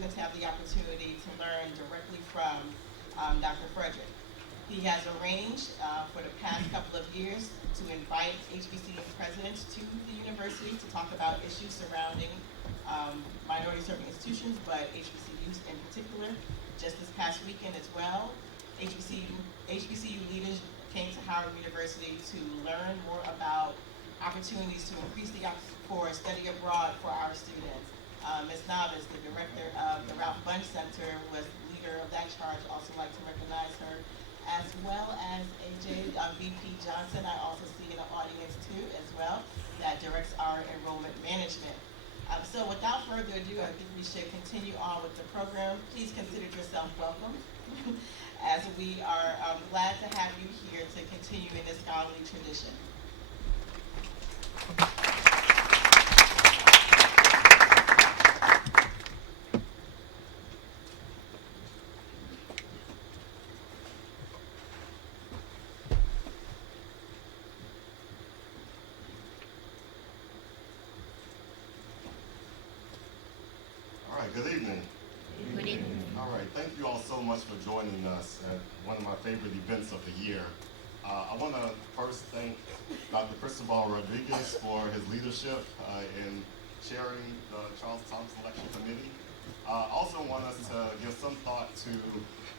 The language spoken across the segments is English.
students have the opportunity to learn directly from Dr. Frederick. He has arranged for the past couple of years to invite HBCU presidents to the university to talk about issues surrounding minority-serving institutions, but HBCUs in particular. Just this past weekend as well, HBCU leaders came to Howard University to learn more about opportunities to increase for study abroad for our students. Ms. Navis, the director of the Ralph Bunche Center, was leader of that charge. Also like to recognize her, as well as AJ VP Johnson. I also see in the audience too, as well, that directs our enrollment management. So without further ado, I think we should continue on with the program. Please consider yourself welcome, as we are glad to have you here to continue in this scholarly tradition. Good evening. Good evening. All right, thank you all so much for joining us at one of my favorite events of the year. I want to first thank Dr. Cristobal Rodriguez for his leadership in chairing the Charles Thompson Lecture Committee. I also want us to give some thought to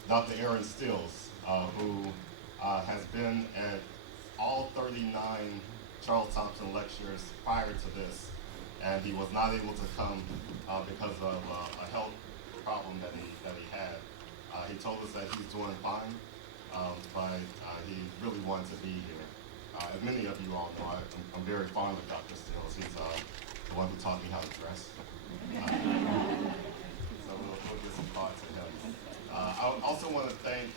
Dr. Aaron Stills, who has been at all 39 Charles Thompson lectures prior to this, and he was not able to come because of a health problem that he had. He told us that he's doing fine, but he really wanted to be here. As many of you all know, I'm very fond of Dr. Stills. He's the one who taught me how to dress. So we'll give some thought to him. I also want to thank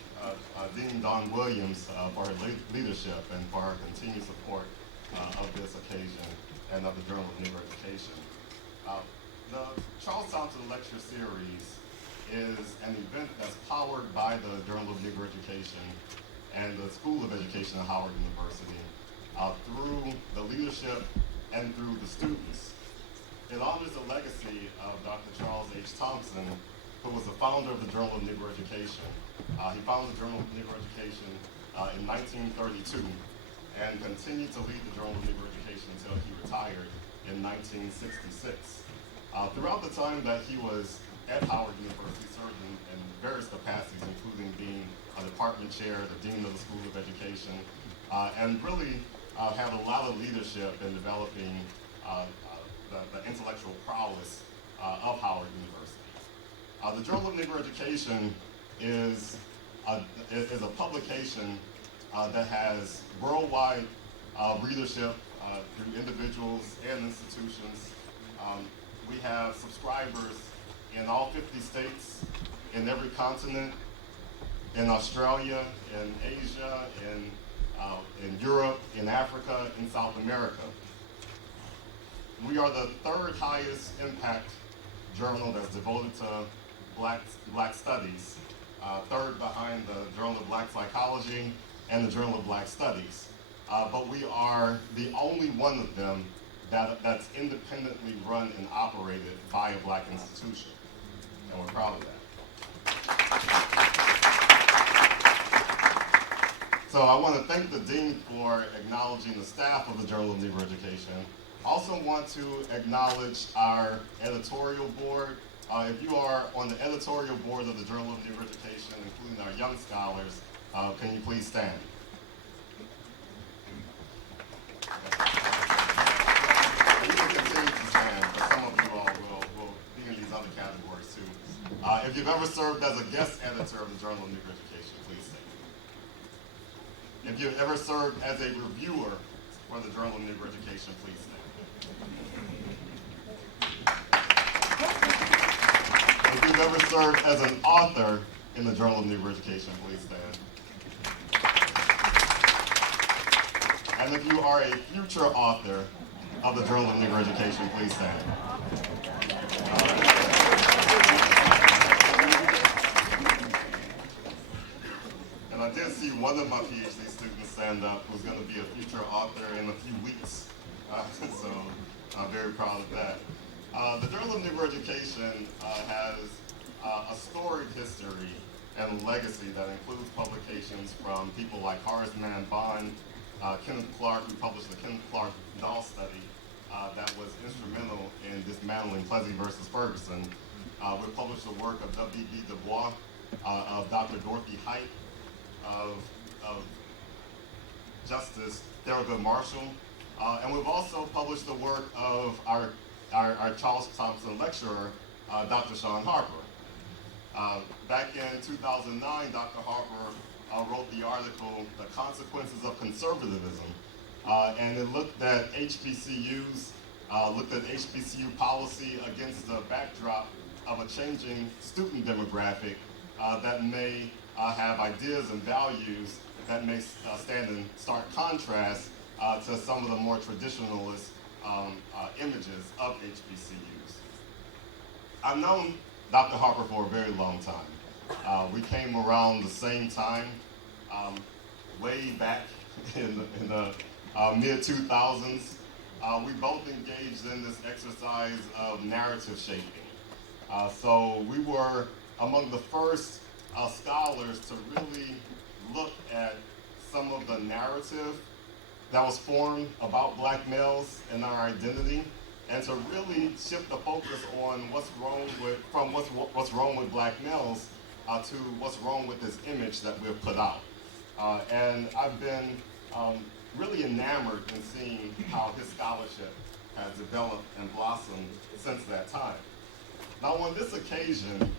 Dean Dawn Williams for her leadership and for her continued support of this occasion and of the Journal of Negro Education. The Charles Thompson Lecture Series is an event that's powered by the Journal of Negro Education and the School of Education at Howard University through the leadership and through the students. It honors the legacy of Dr. Charles H. Thompson, who was the founder of the Journal of Negro Education. He founded the Journal of Negro Education in 1932 and continued to lead the Journal of Negro Education until he retired in 1966. Throughout the time that he was at Howard University, he served in various capacities, including being a department chair, the dean of the School of Education, and really had a lot of leadership in developing the intellectual prowess of Howard University. The Journal of Negro Education is a publication that has worldwide readership through individuals and institutions. We have subscribers in all 50 states, in every continent, in Australia, in Asia, in Europe, in Africa, in South America. We are the third highest impact journal that's devoted to Black studies, third behind the Journal of Black Psychology and the Journal of Black Studies. But we are the only one of them that's independently run and operated by a Black institution, and we're proud of that. So I want to thank the Dean for acknowledging the staff of the Journal of Negro Education. Also want to acknowledge our editorial board. If you are on the editorial board of the Journal of Negro Education, including our young scholars, can you please stand? You can continue to stand, but some of you all will be in these other categories too. If you've ever served as a guest editor of the Journal of Negro Education, please stand. If you've ever served as a reviewer for the Journal of Negro Education, please stand. If you've ever served as an author in the Journal of Negro Education, please stand. And if you are a future author of the Journal of Negro Education, please stand. And I did see one of my PhD students stand up who's going to be a future author in a few weeks. So I'm very proud of that. The Journal of Negro Education has a storied history and legacy that includes publications from people like Horace Mann Bond, Kenneth Clark, who published the Kenneth Clark Doll Study that was instrumental in dismantling Plessy versus Ferguson. We published the work of W.B. Du Bois, of Dr. Dorothy Height, of Justice Thurgood Marshall, and we've also published the work of our Charles Thompson lecturer, Dr. Sean Harper. Back in 2009, Dr. Harper wrote the article, The Consequences of Conservatism, and it looked at HBCUs, looked at HBCU policy against the backdrop of a changing student demographic that may have ideas and values that may stand in stark contrast to some of the more traditionalist images of HBCUs. I've known Dr. Harper for a very long time. We came around the same time, way back in the mid-2000s. We both engaged in this exercise of narrative shaping. So we were among the first scholars to really look at some of the narrative that was formed about black males and our identity, and to really shift the focus on what's wrong with black males to what's wrong with this image that we've put out. And I've been really enamored in seeing how his scholarship has developed and blossomed since that time. Now, on this occasion,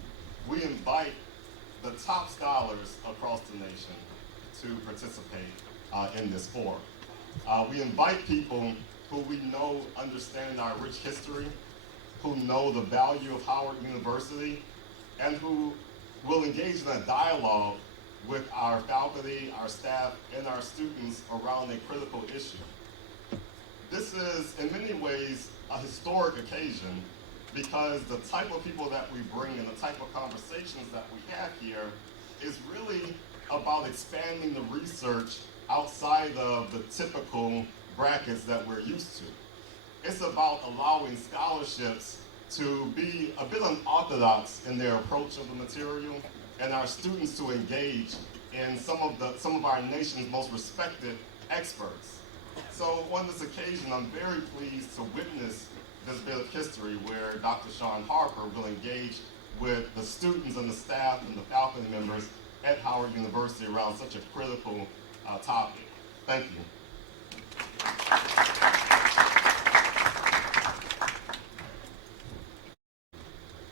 we invite the top scholars across the nation to participate in this forum. We invite people who we know understand our rich history, who know the value of Howard University, and who will engage in a dialogue with our faculty, our staff, and our students around a critical issue. This is, in many ways, a historic occasion because the type of people that we bring and the type of conversations that we have here is really about expanding the research outside of the typical brackets that we're used to. It's about allowing scholarships to be a bit unorthodox in their approach of the material, and our students to engage in some of our nation's most respected experts. So on this occasion, I'm very pleased to witness this bit of history where Dr. Sean Harper will engage with the students and the staff and the faculty members at Howard University around such a critical topic. Thank you.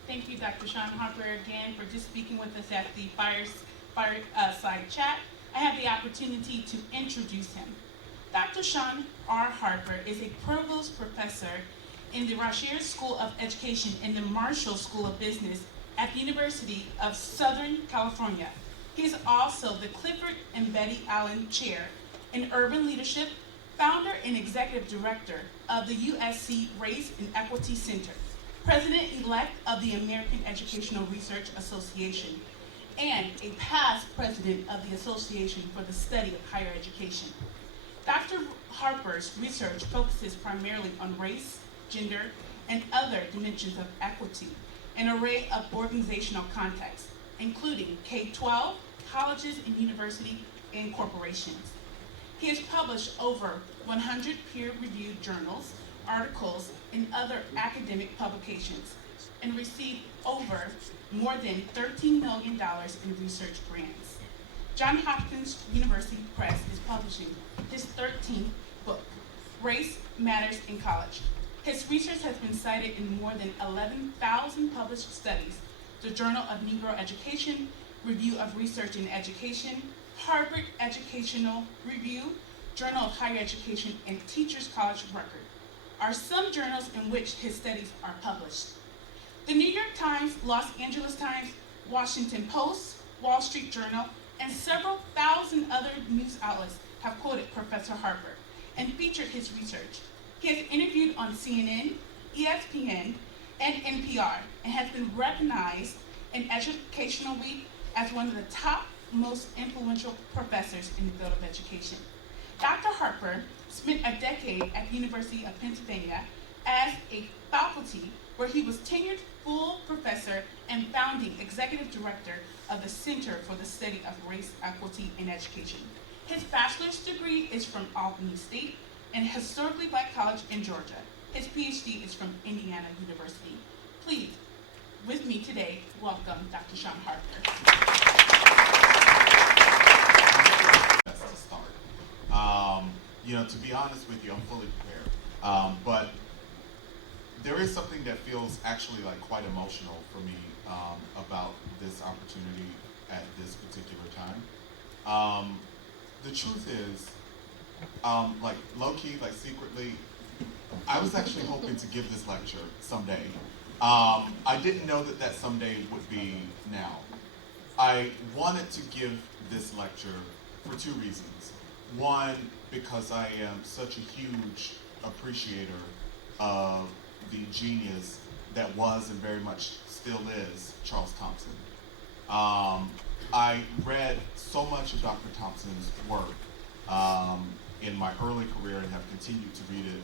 Thank you, Dr. Sean Harper, again for just speaking with us at the fireside chat. I have the opportunity to introduce him. Dr. Sean R. Harper is a Provost Professor in the Rocher School of Education and the Marshall School of Business at the University of Southern California. He is also the Clifford and Betty Allen Chair in Urban Leadership, founder and executive director of the USC Race and Equity Center, president-elect of the American Educational Research Association, and a past president of the Association for the Study of Higher Education. Dr. Harper's research focuses primarily on race, gender, and other dimensions of equity, an array of organizational contexts, including K-12, colleges and universities, and corporations. He has published over 100 peer-reviewed journals, articles, and other academic publications, and received over more than $13 million in research grants. Johns Hopkins University Press is publishing his 13th book, Race Matters in College. His research has been cited in more than 11,000 published studies, the Journal of Negro Education, Review of Research in Education, Harvard Educational Review, Journal of Higher Education, and Teachers College Record are some journals in which his studies are published. The New York Times, Los Angeles Times, Washington Post, Wall Street Journal, and several thousand other news outlets have quoted Professor Harper and featured his research. He has interviewed on CNN, ESPN, and NPR, and has been recognized in Educational Week as one of the top most influential professors in the field of education. Dr. Harper spent a decade at the University of Pennsylvania as a faculty where he was tenured full professor and founded founding executive director of the Center for the Study of Race, Equity, and Education. His bachelor's degree is from Albany State and Historically Black College in Georgia. His PhD is from Indiana University. Please, with me today, welcome Dr. Sean Harper. That's to start. To be honest with you, I'm fully prepared. But there is something that feels actually like quite emotional for me about this opportunity at this particular time. The truth is, like low-key, like secretly, I was actually hoping to give this lecture someday. I didn't know that that someday would be now. I wanted to give this lecture for two reasons. One, because I am such a huge appreciator of the genius that was and very much still is Charles Thompson. I read so much of Dr. Thompson's work in my early career and have continued to read it.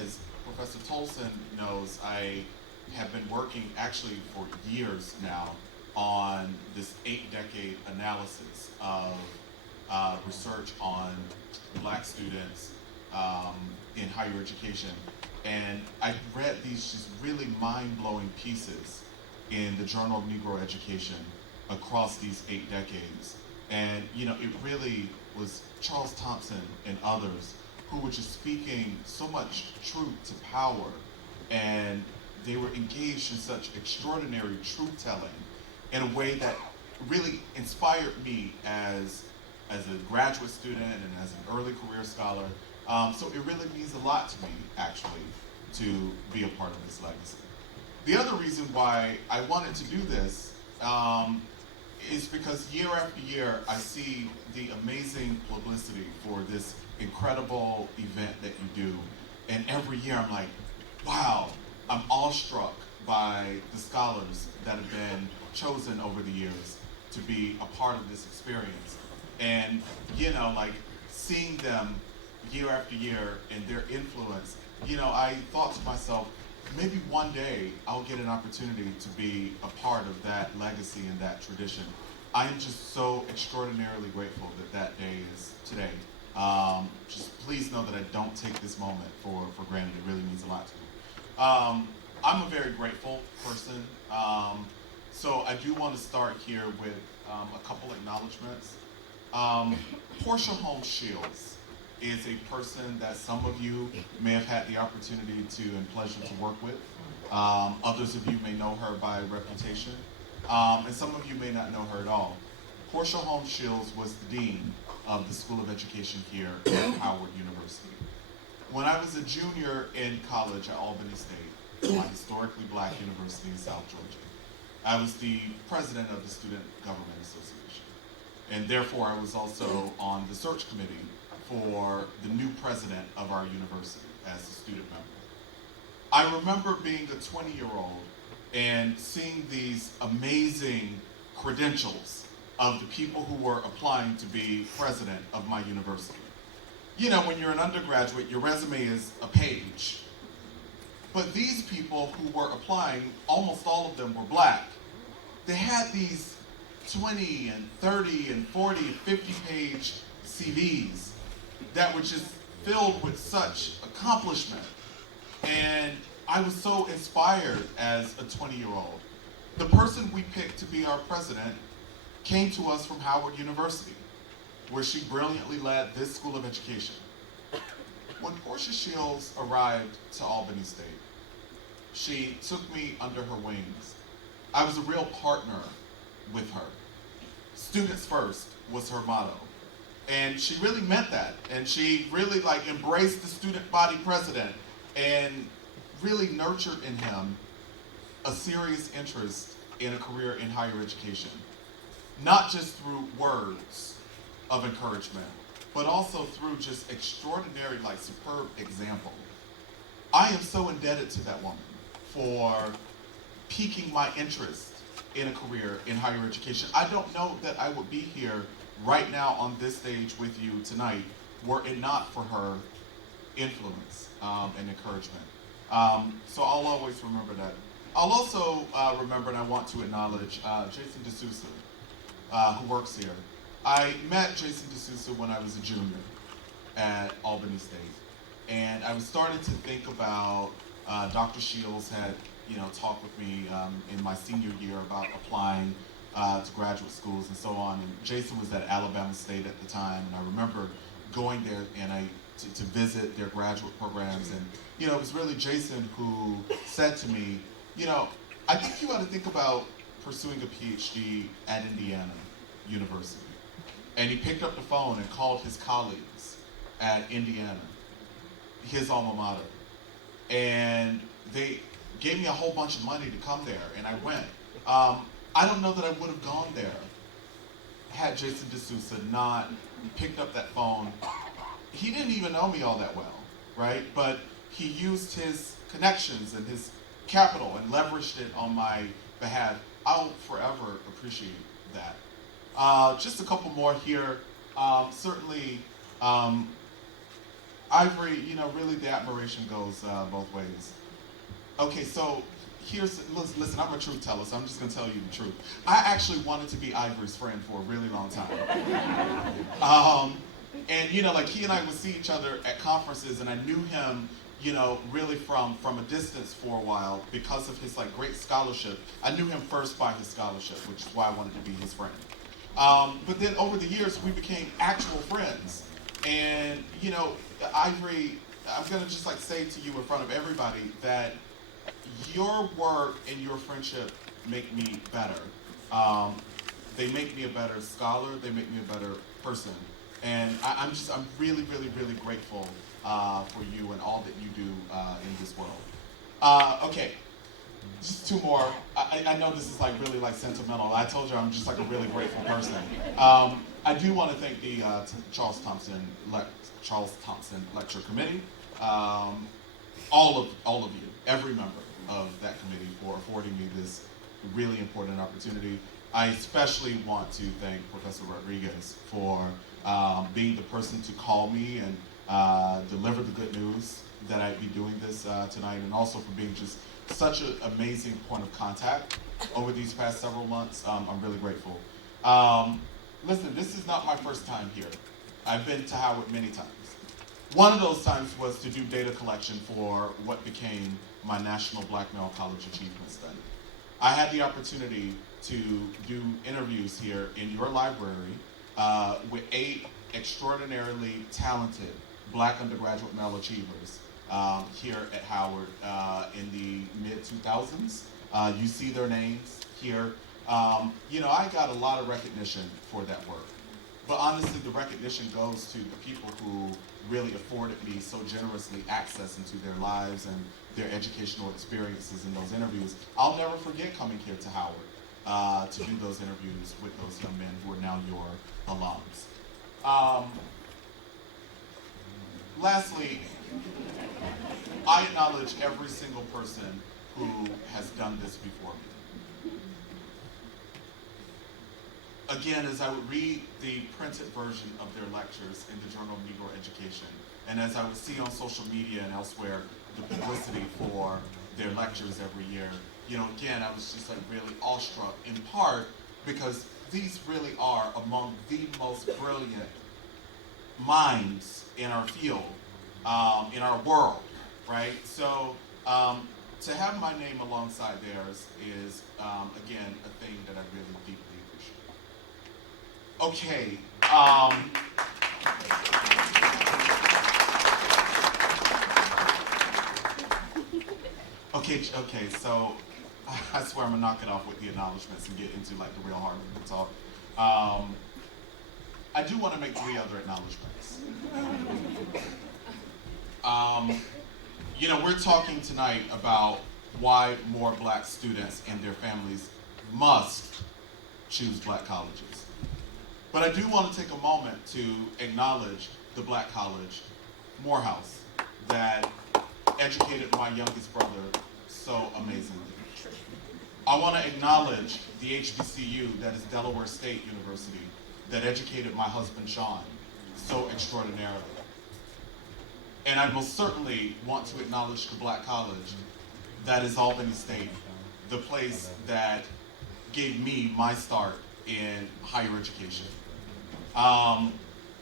As Professor Thompson knows, I have been working actually for years now on this 8-decade analysis of research on Black students in higher education. And I read these just really mind-blowing pieces in the Journal of Negro Education across these 8 decades. And it really was Charles Thompson and others who were just speaking so much truth to power, and they were engaged in such extraordinary truth-telling in a way that really inspired me as a graduate student and as an early career scholar. So it really means a lot to me, actually, to be a part of this legacy. The other reason why I wanted to do this is because year after year, I see the amazing publicity for this incredible event that you do. And every year I'm like, wow, I'm awestruck by the scholars that have been chosen over the years to be a part of this experience. And, like seeing them year after year and their influence, I thought to myself, maybe one day I'll get an opportunity to be a part of that legacy and that tradition. I am just so extraordinarily grateful that that day is today. Just please know that I don't take this moment for granted. It really means a lot to me. I'm a very grateful person. So I do want to start here with a couple acknowledgments. Portia Holmes Shields is a person that some of you may have had the opportunity to and pleasure to work with. Others of you may know her by reputation, and some of you may not know her at all. Portia Holmes Shields was the dean of the School of Education here at Howard University. When I was a junior in college at Albany State, a historically Black university in South Georgia, I was the president of the Student Government Association. And therefore, I was also on the search committee for the new president of our university as a student member. I remember being a 20-year-old and seeing these amazing credentials of the people who were applying to be president of my university. When you're an undergraduate, your resume is a page. But these people who were applying, almost all of them were Black. They had these 20 and 30 and 40 and 50 page CVs that were just filled with such accomplishment. And I was so inspired as a 20-year-old. The person we picked to be our president came to us from Howard University, where she brilliantly led this School of Education. When Portia Shields arrived to Albany State, she took me under her wings. I was a real partner with her. Students first was her motto. And she really meant that. And she really embraced the student body president and really nurtured in him a serious interest in a career in higher education. Not just through words of encouragement, but also through just extraordinary, superb example. I am so indebted to that woman for piquing my interest in a career in higher education. I don't know that I would be here right now on this stage with you tonight were it not for her influence and encouragement. So I'll always remember that. I'll also remember, and I want to acknowledge Jason D'Souza, who works here. I met Jason D'Souza when I was a junior at Albany State, and I was starting to think about, Dr. Shields had, talked with me in my senior year about applying to graduate schools and so on, and Jason was at Alabama State at the time, and I remember going there and to visit their graduate programs, and it was really Jason who said to me, I think you ought to think about pursuing a PhD at Indiana University. And he picked up the phone and called his colleagues at Indiana, his alma mater. And they gave me a whole bunch of money to come there, and I went. I don't know that I would have gone there had Jason D'Souza not picked up that phone. He didn't even know me all that well, right? But he used his connections and his capital and leveraged it on my behalf. I'll forever appreciate that. Just a couple more here. Certainly, Ivory, really the admiration goes both ways. Okay, so listen, I'm a truth teller, so I'm just gonna tell you the truth. I actually wanted to be Ivory's friend for a really long time. And like he and I would see each other at conferences, and I knew him, really from a distance for a while because of his great scholarship. I knew him first by his scholarship, which is why I wanted to be his friend. But then over the years, we became actual friends. And, Ivory, I'm gonna just say to you in front of everybody that your work and your friendship make me better. They make me a better scholar, they make me a better person. And I'm really, really, really grateful for you and all that you do in this world. Okay, just two more. I know this is really sentimental. I told you I'm just a really grateful person. I do want to thank the Charles Thompson Lecture Committee, all of you, every member of that committee for affording me this really important opportunity. I especially want to thank Professor Rodriguez for being the person to call me and deliver the good news that I'd be doing this tonight, and also for being just such an amazing point of contact over these past several months. I'm really grateful. Listen, this is not my first time here. I've been to Howard many times. One of those times was to do data collection for what became my National Black Male College Achievement Study. I had the opportunity to do interviews here in your library with 8 extraordinarily talented Black undergraduate male achievers here at Howard in the mid-2000s. You see their names here. I got a lot of recognition for that work. But honestly, the recognition goes to the people who really afforded me so generously access into their lives and their educational experiences in those interviews. I'll never forget coming here to Howard to do those interviews with those young men who are now your alums. Lastly, I acknowledge every single person who has done this before me. Again, as I would read the printed version of their lectures in the Journal of Negro Education, and as I would see on social media and elsewhere the publicity for their lectures every year, again, I was just really awestruck, in part because these really are among the most brilliant minds in our field, in our world, right? So to have my name alongside theirs is, again, a thing that I really deeply appreciate. Okay. Okay, so I swear I'm gonna knock it off with the acknowledgments and get into the real heart of the talk. I do want to make 3 other acknowledgments. We're talking tonight about why more Black students and their families must choose Black colleges. But I do want to take a moment to acknowledge the Black college, Morehouse, that educated my youngest brother so amazingly. I want to acknowledge the HBCU, that is Delaware State University, that educated my husband Sean so extraordinarily. And I most certainly want to acknowledge the Black college, that is Albany State, the place that gave me my start in higher education.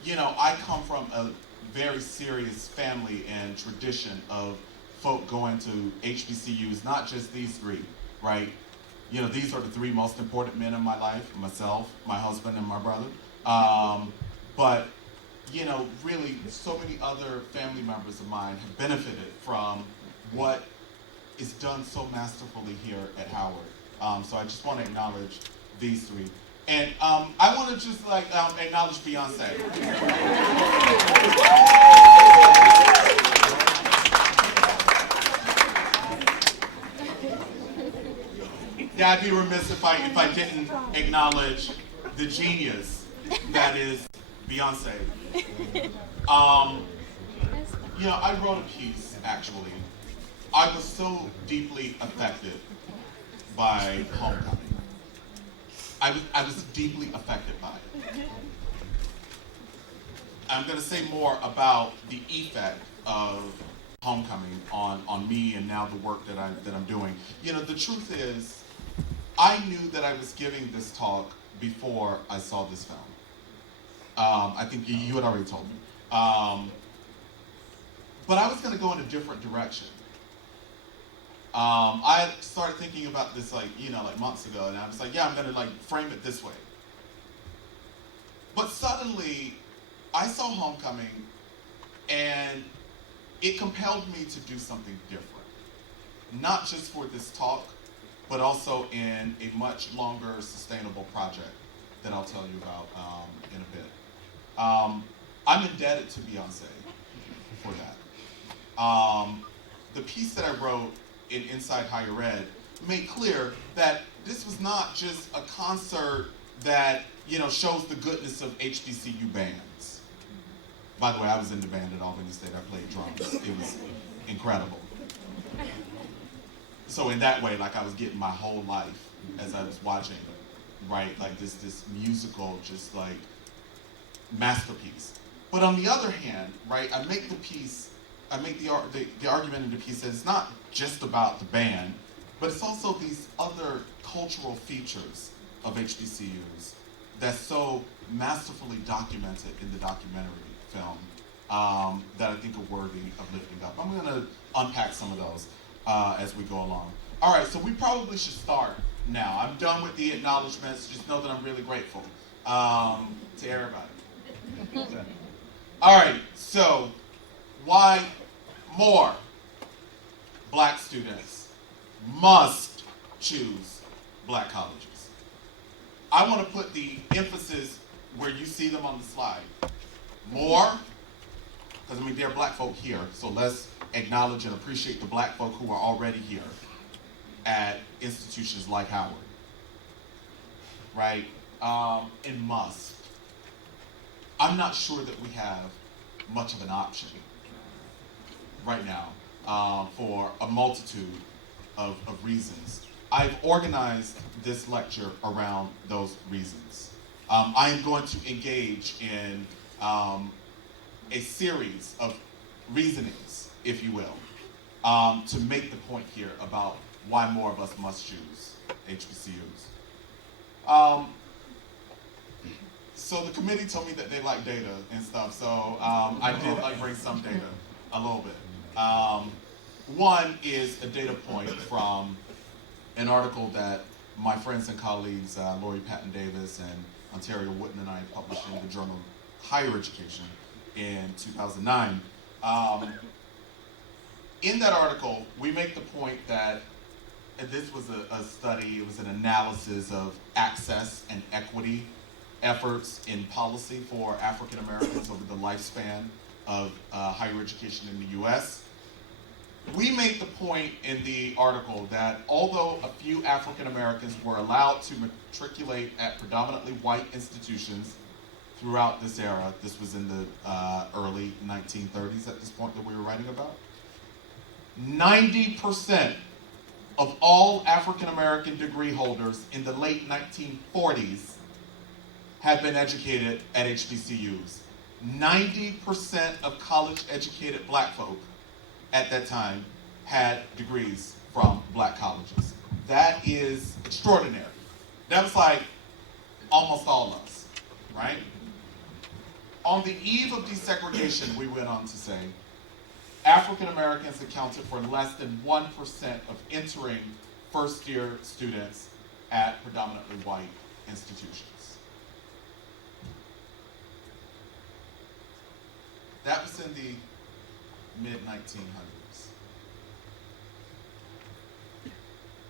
You know, I come from a very serious family and tradition of folk going to HBCUs, not just these three, right? You know, these are the three most important men in my life, myself, my husband, and my brother. But, you know, really, so many other family members of mine have benefited from what is done so masterfully here at Howard. So I just want to acknowledge these three. And I want to just like acknowledge Beyonce. Yeah, I'd be remiss if I didn't acknowledge the genius that is Beyonce. You know, I wrote a piece, actually. I was so deeply affected by Homecoming. I was deeply affected by it. I'm going to say more about the effect of Homecoming on me and now the work that I'm doing. You know, the truth is, I knew that I was giving this talk before I saw this film. I think you had already told me. But I was going to go in a different direction. I started thinking about this like months ago, and I was like, yeah, I'm gonna frame it this way. But suddenly, I saw Homecoming, and it compelled me to do something different. Not just for this talk, but also in a much longer sustainable project that I'll tell you about in a bit. I'm indebted to Beyonce for that. The piece that I wrote in Inside Higher Ed made clear that this was not just a concert that shows the goodness of HBCU bands. By the way, I was in the band at Albany State. I played drums. It was incredible. So in that way, I was getting my whole life as I was watching, right? This musical, just masterpiece. But on the other hand, right, I make the argument in the piece that it's not just about the band, but it's also these other cultural features of HBCUs that's so masterfully documented in the documentary film that I think are worthy of lifting up. I'm going to unpack some of those as we go along. All right, so we probably should start now. I'm done with the acknowledgments. Just know that I'm really grateful to everybody. All right, so why more black students must choose black colleges? I want to put the emphasis where you see them on the slide. More, because there are black folk here, so let's acknowledge and appreciate the black folk who are already here at institutions like Howard, right? And must. I'm not sure that we have much of an option right now for a multitude of reasons. I've organized this lecture around those reasons. I am going to engage in a series of reasonings, if you will, to make the point here about why more of us must choose HBCUs. So the committee told me that they like data and stuff, so I did bring some data, a little bit. One is a data point from an article that my friends and colleagues, Lori Patton Davis and Ontario Wooten and I published in the journal Higher Education in 2009. In that article, we make the point that this was a study, it was an analysis of access and equity efforts in policy for African Americans over the lifespan of higher education in the US. We make the point in the article that although a few African Americans were allowed to matriculate at predominantly white institutions throughout this era, this was in the early 1930s at this point that we were writing about, 90% of all African American degree holders in the late 1940s had been educated at HBCUs. 90% of college-educated black folk at that time had degrees from black colleges. That is extraordinary. That was like almost all of us, right? On the eve of desegregation, we went on to say, African Americans accounted for less than 1% of entering first-year students at predominantly white institutions. That was in the mid-1900s.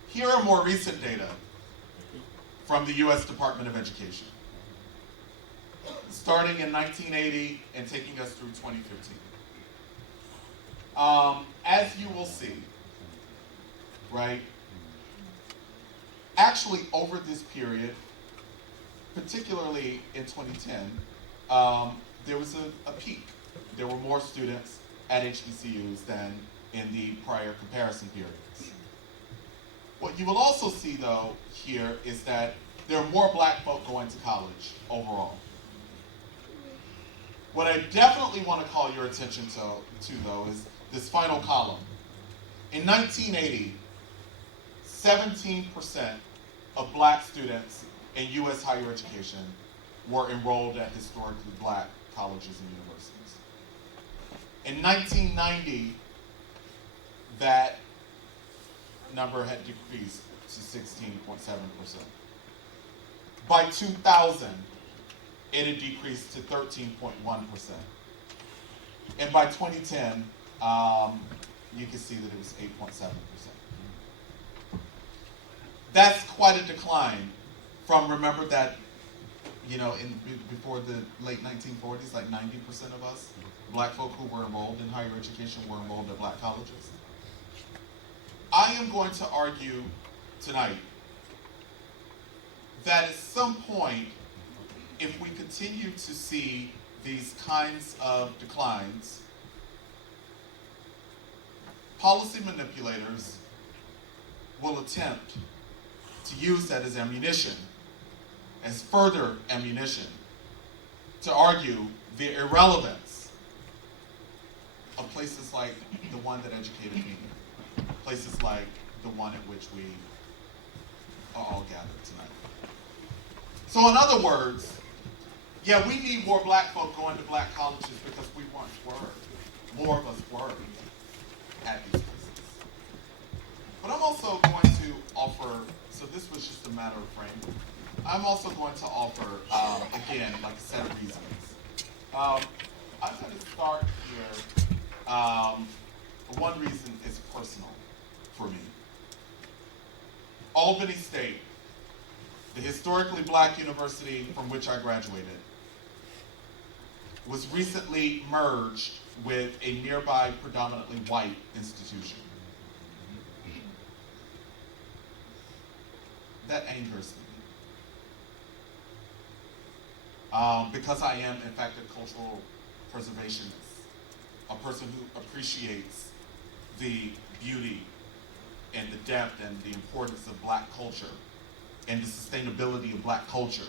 Here are more recent data from the US Department of Education, starting in 1980 and taking us through 2015. As you will see, right, actually over this period, particularly in 2010, there was a peak. There were more students at HBCUs than in the prior comparison periods. What you will also see, though, here is that there are more black folk going to college overall. What I definitely want to call your attention to though, is this final column. In 1980, 17% of black students in U.S. higher education were enrolled at historically black colleges and universities. In 1990, that number had decreased to 16.7%. By 2000, it had decreased to 13.1%. And by 2010, you can see that it was 8.7%. That's quite a decline from, remember that, before the late 1940s, like 90% of us, black folk who were enrolled in higher education were enrolled at black colleges. I am going to argue tonight that at some point, if we continue to see these kinds of declines, policy manipulators will attempt to use that as ammunition, as further ammunition, to argue the irrelevance of places like the one that educated me, places like the one at which we are all gathered tonight. So in other words, yeah, we need more black folk going to black colleges because we once were. More of us were at these places. But I'm also going to offer, so this was just a matter of framing. I'm also going to offer, again, like a set of reasons. I'm going to start here. One reason is personal for me. Albany State, the historically black university from which I graduated, was recently merged with a nearby predominantly white institution. That angers me. Because I am, in fact, a cultural preservationist, a person who appreciates the beauty and the depth and the importance of black culture and the sustainability of black culture.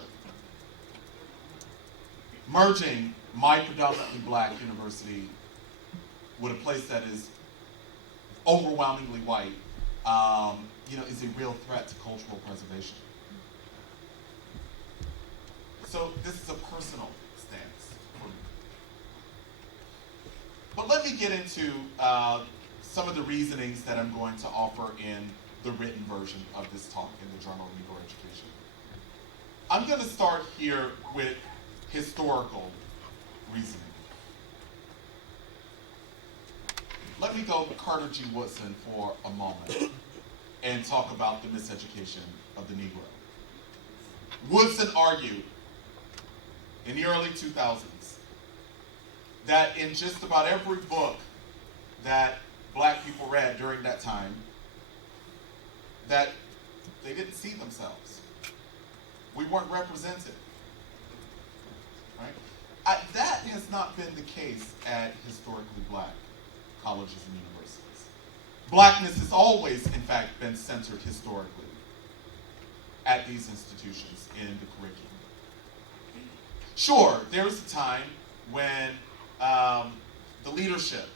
Merging my predominantly black university with a place that is overwhelmingly white, is a real threat to cultural preservation. So this is a personal stance for me. But let me get into some of the reasonings that I'm going to offer in the written version of this talk in the Journal of Negro Education. I'm going to start here with historical reasoning. Let me go to Carter G. Woodson for a moment and talk about the miseducation of the Negro. Woodson argued in the early 2000s that in just about every book that black people read during that time, that they didn't see themselves. We weren't represented. Right? That has not been the case at historically black colleges and universities. Blackness has always, in fact, been centered historically at these institutions in the curriculum. Sure, there was a time when the leadership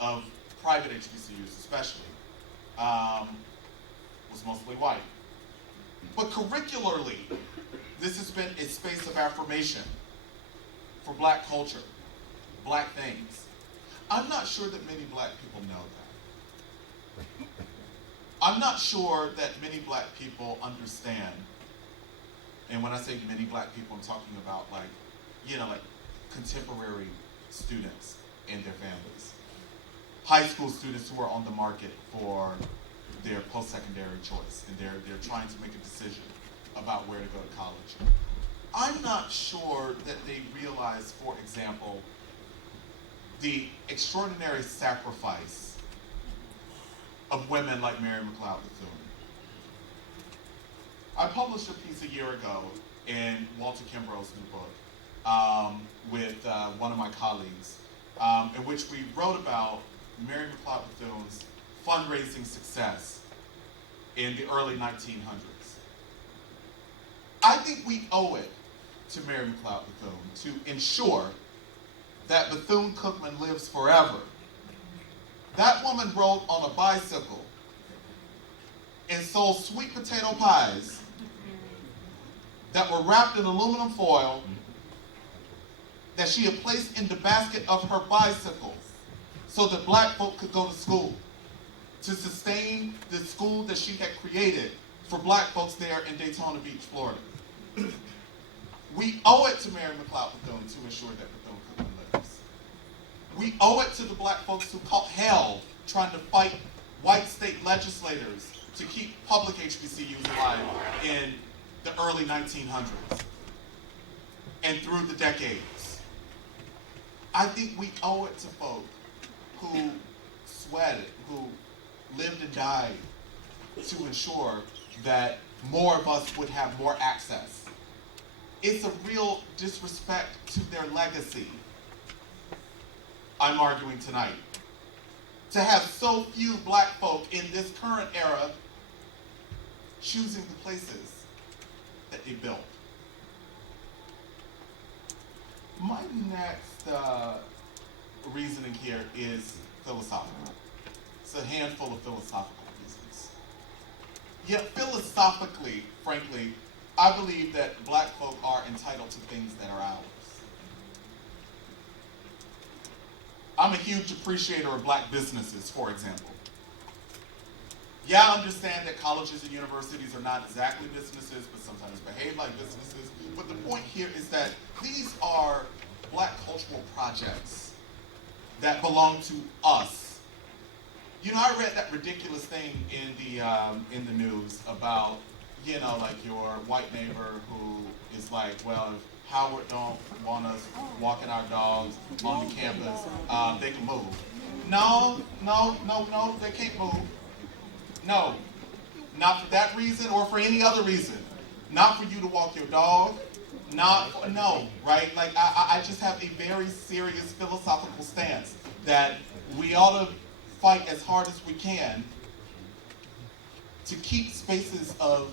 of private HBCUs especially was mostly white. But curricularly, this has been a space of affirmation for black culture, black things. I'm not sure that many black people know that. I'm not sure that many black people understand. And when I say many black people, I'm talking about like contemporary students and their families. High school students who are on the market for their post-secondary choice, and they're trying to make a decision about where to go to college. I'm not sure that they realize, for example, the extraordinary sacrifice of women like Mary McLeod Bethune. I published a piece a year ago in Walter Kimbrough's new book with one of my colleagues, in which we wrote about Mary McLeod Bethune's fundraising success in the early 1900s. I think we owe it to Mary McLeod Bethune to ensure that Bethune-Cookman lives forever. That woman rode on a bicycle and sold sweet potato pies that were wrapped in aluminum foil that she had placed in the basket of her bicycle so that black folk could go to school, to sustain the school that she had created for black folks there in Daytona Beach, Florida. We owe it to Mary McLeod Bethune to ensure that Bethune-Cookman lives. We owe it to the black folks who caught hell trying to fight white state legislators to keep public HBCUs alive in the early 1900s and through the decades. I think we owe it to folk who sweated, who lived and died to ensure that more of us would have more access. It's a real disrespect to their legacy, I'm arguing tonight. To have so few black folk in this current era choosing the places that they built. My next reasoning here is philosophical. It's a handful of philosophical reasons. Yet philosophically, frankly, I believe that black folk are entitled to things that are ours. I'm a huge appreciator of black businesses, for example. Yeah, I understand that colleges and universities are not exactly businesses, but sometimes behave like businesses. But the point here is that these are black cultural projects that belong to us. You know, I read that ridiculous thing in the news about, like your white neighbor who is like, well, if Howard don't want us walking our dogs on the campus, they can move. No, they can't move. No, not for that reason or for any other reason. Not for you to walk your dog. Right? Like, I just have a very serious philosophical stance that we ought to fight as hard as we can to keep spaces of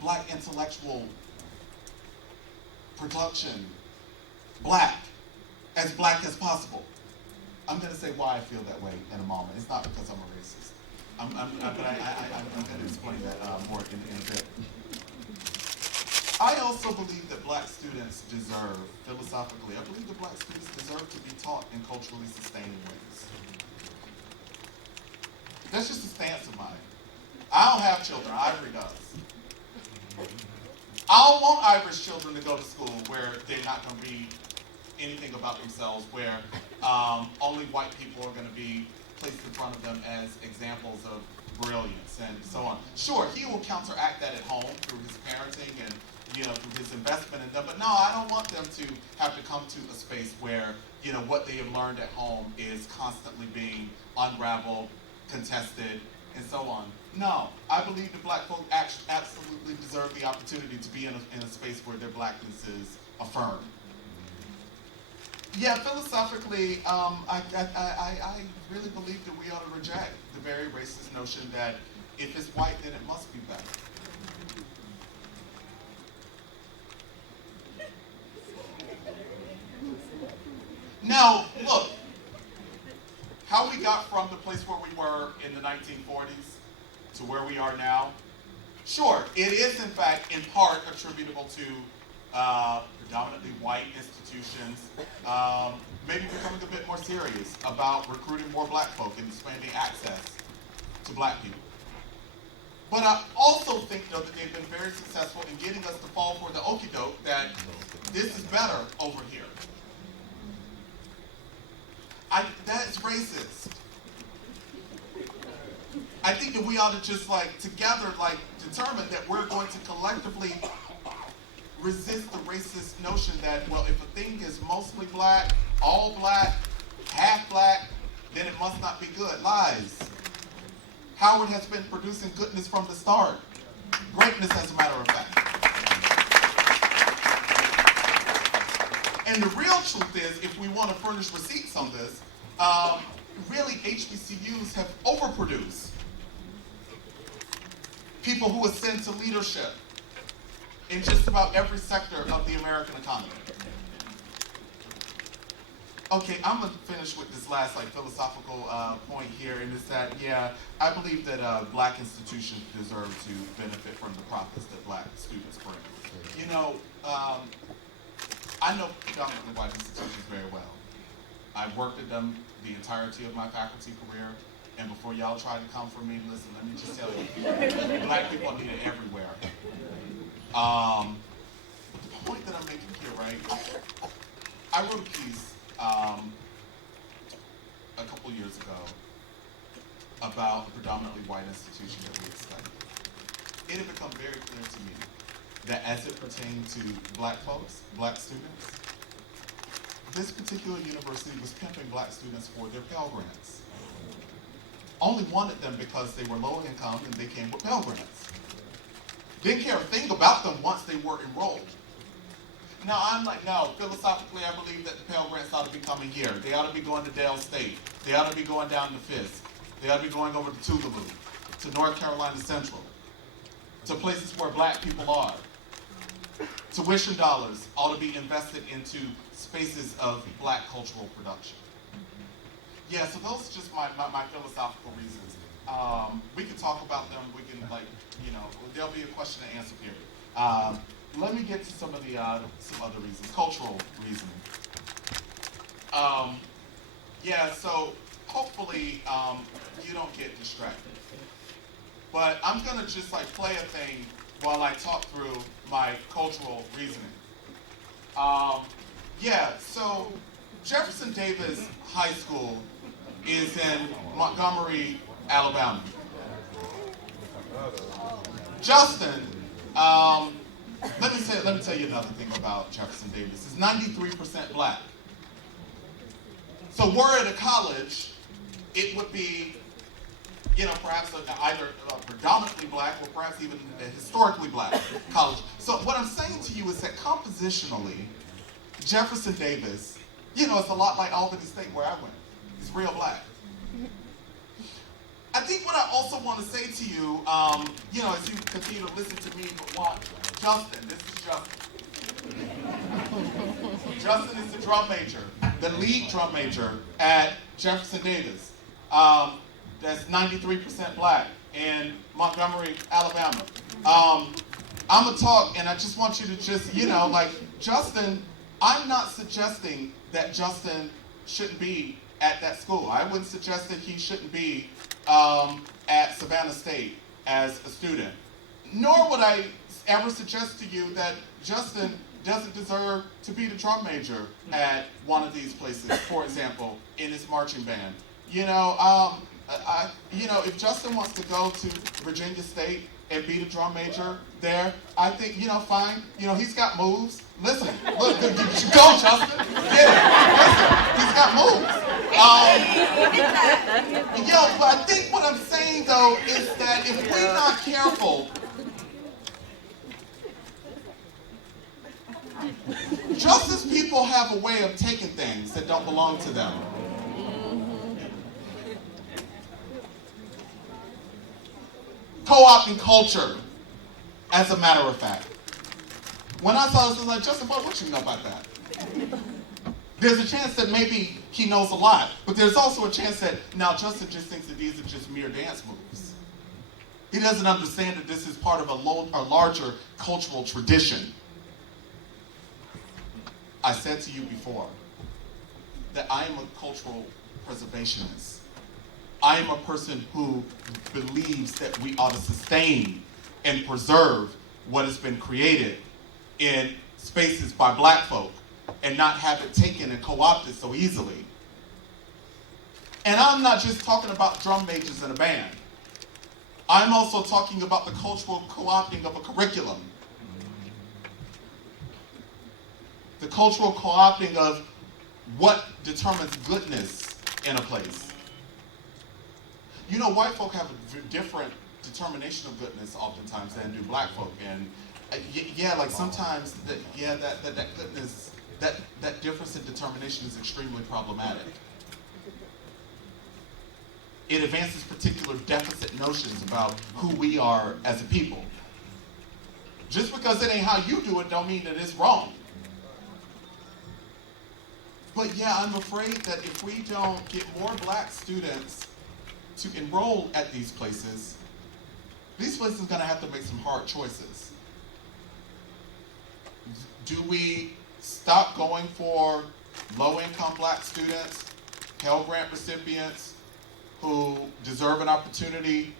black intellectual production black as possible. I'm going to say why I feel that way in a moment. It's not because I'm a racist. I'm going to explain that more in a bit. I also believe that black students deserve, philosophically, I believe that black students deserve to be taught in culturally sustaining ways. That's just a stance of mine. I don't have children, Ivory does. I don't want Irish children to go to school where they're not going to read anything about themselves, where only white people are going to be placed in front of them as examples of brilliance and so on. Sure, he will counteract that at home through his parenting and through his investment in them, but no, I don't want them to have to come to a space where what they have learned at home is constantly being unraveled, contested, and so on. No, I believe that black folk absolutely deserve the opportunity to be in a space where their blackness is affirmed. Yeah, philosophically, I really believe that we ought to reject the very racist notion that if it's white, then it must be better. Now, look, how we got from the place where we were in the 1940s to where we are now? Sure, it is in fact in part attributable to predominantly white institutions maybe becoming a bit more serious about recruiting more black folk and expanding access to black people. But I also think, though, that they've been very successful in getting us to fall for the okie doke that this is better over here. That's racist. I think that we ought to just together determine that we're going to collectively resist the racist notion that, well, if a thing is mostly black, all black, half black, then it must not be good. Lies. Howard has been producing goodness from the start. Greatness, as a matter of fact. And the real truth is, if we want to furnish receipts on this, really HBCUs have overproduced people who ascend to leadership in just about every sector of the American economy. Okay, I'm gonna finish with this last philosophical point here, and it's that, yeah, I believe that black institutions deserve to benefit from the profits that black students bring. You know, I know predominantly white institutions very well. I've worked at them the entirety of my faculty career, and before y'all try to come for me, listen, let me just tell you, black people are needed everywhere. The point that I'm making here, right? I wrote a piece a couple years ago about a predominantly white institution that we had studied. It had become very clear to me that as it pertained to black folks, black students, this particular university was pimping black students for their Pell Grants. Only wanted them because they were low income and they came with Pell Grants. Didn't care a thing about them once they were enrolled. Now, I'm like, no, philosophically, I believe that the Pell Grants ought to be coming here. They ought to be going to Dale State. They ought to be going down to Fisk. They ought to be going over to Tougaloo, to North Carolina Central, to places where black people are. Tuition dollars ought to be invested into spaces of black cultural production. Yeah, so those are just my philosophical reasons. We can talk about them. We can, there'll be a question and answer period. Let me get to some of the some other reasons, cultural reasoning. Yeah, so hopefully you don't get distracted. But I'm gonna just play a thing while I talk through my cultural reasoning. Yeah, so Jefferson Davis High School is in Montgomery, Alabama. Justin, let me tell you another thing about Jefferson Davis. It's 93% black. So were it a college, it would be, perhaps either predominantly black or perhaps even a historically black college. So what I'm saying to you is that compositionally, Jefferson Davis, it's a lot like Albany State where I went. It's real black. I think what I also want to say to you, as you continue to listen to me but watch Justin, this is Justin. Justin is the drum major, the lead drum major at Jefferson Davis. That's 93% black in Montgomery, Alabama. I'm gonna talk, and I just want you to just, Justin, I'm not suggesting that Justin shouldn't be at that school. I wouldn't suggest that he shouldn't be at Savannah State as a student. Nor would I ever suggest to you that Justin doesn't deserve to be the drum major at one of these places, for example, in his marching band. If Justin wants to go to Virginia State and be the drum major there, I think, fine. He's got moves. Listen, look, go, Justin. Get it. Listen, he's got moves. But I think what I'm saying, though, is that if we're not careful, justice people have a way of taking things that don't belong to them. Co-opting culture, as a matter of fact. When I saw this, I was like, Justin, what you know about that? There's a chance that maybe he knows a lot, but there's also a chance that now Justin just thinks that these are just mere dance moves. He doesn't understand that this is part of a larger cultural tradition. I said to you before that I am a cultural preservationist. I am a person who believes that we ought to sustain and preserve what has been created in spaces by black folk and not have it taken and co-opted so easily. And I'm not just talking about drum majors in a band. I'm also talking about the cultural co-opting of a curriculum. The cultural co-opting of what determines goodness in a place. You know, white folk have a different determination of goodness oftentimes than do black folk. And yeah, like sometimes that goodness, that difference in determination is extremely problematic. It advances particular deficit notions about who we are as a people. Just because it ain't how you do it don't mean that it's wrong. But yeah, I'm afraid that if we don't get more black students to enroll at these places are gonna have to make some hard choices. Do we stop going for low-income black students, Pell Grant recipients, who deserve an opportunity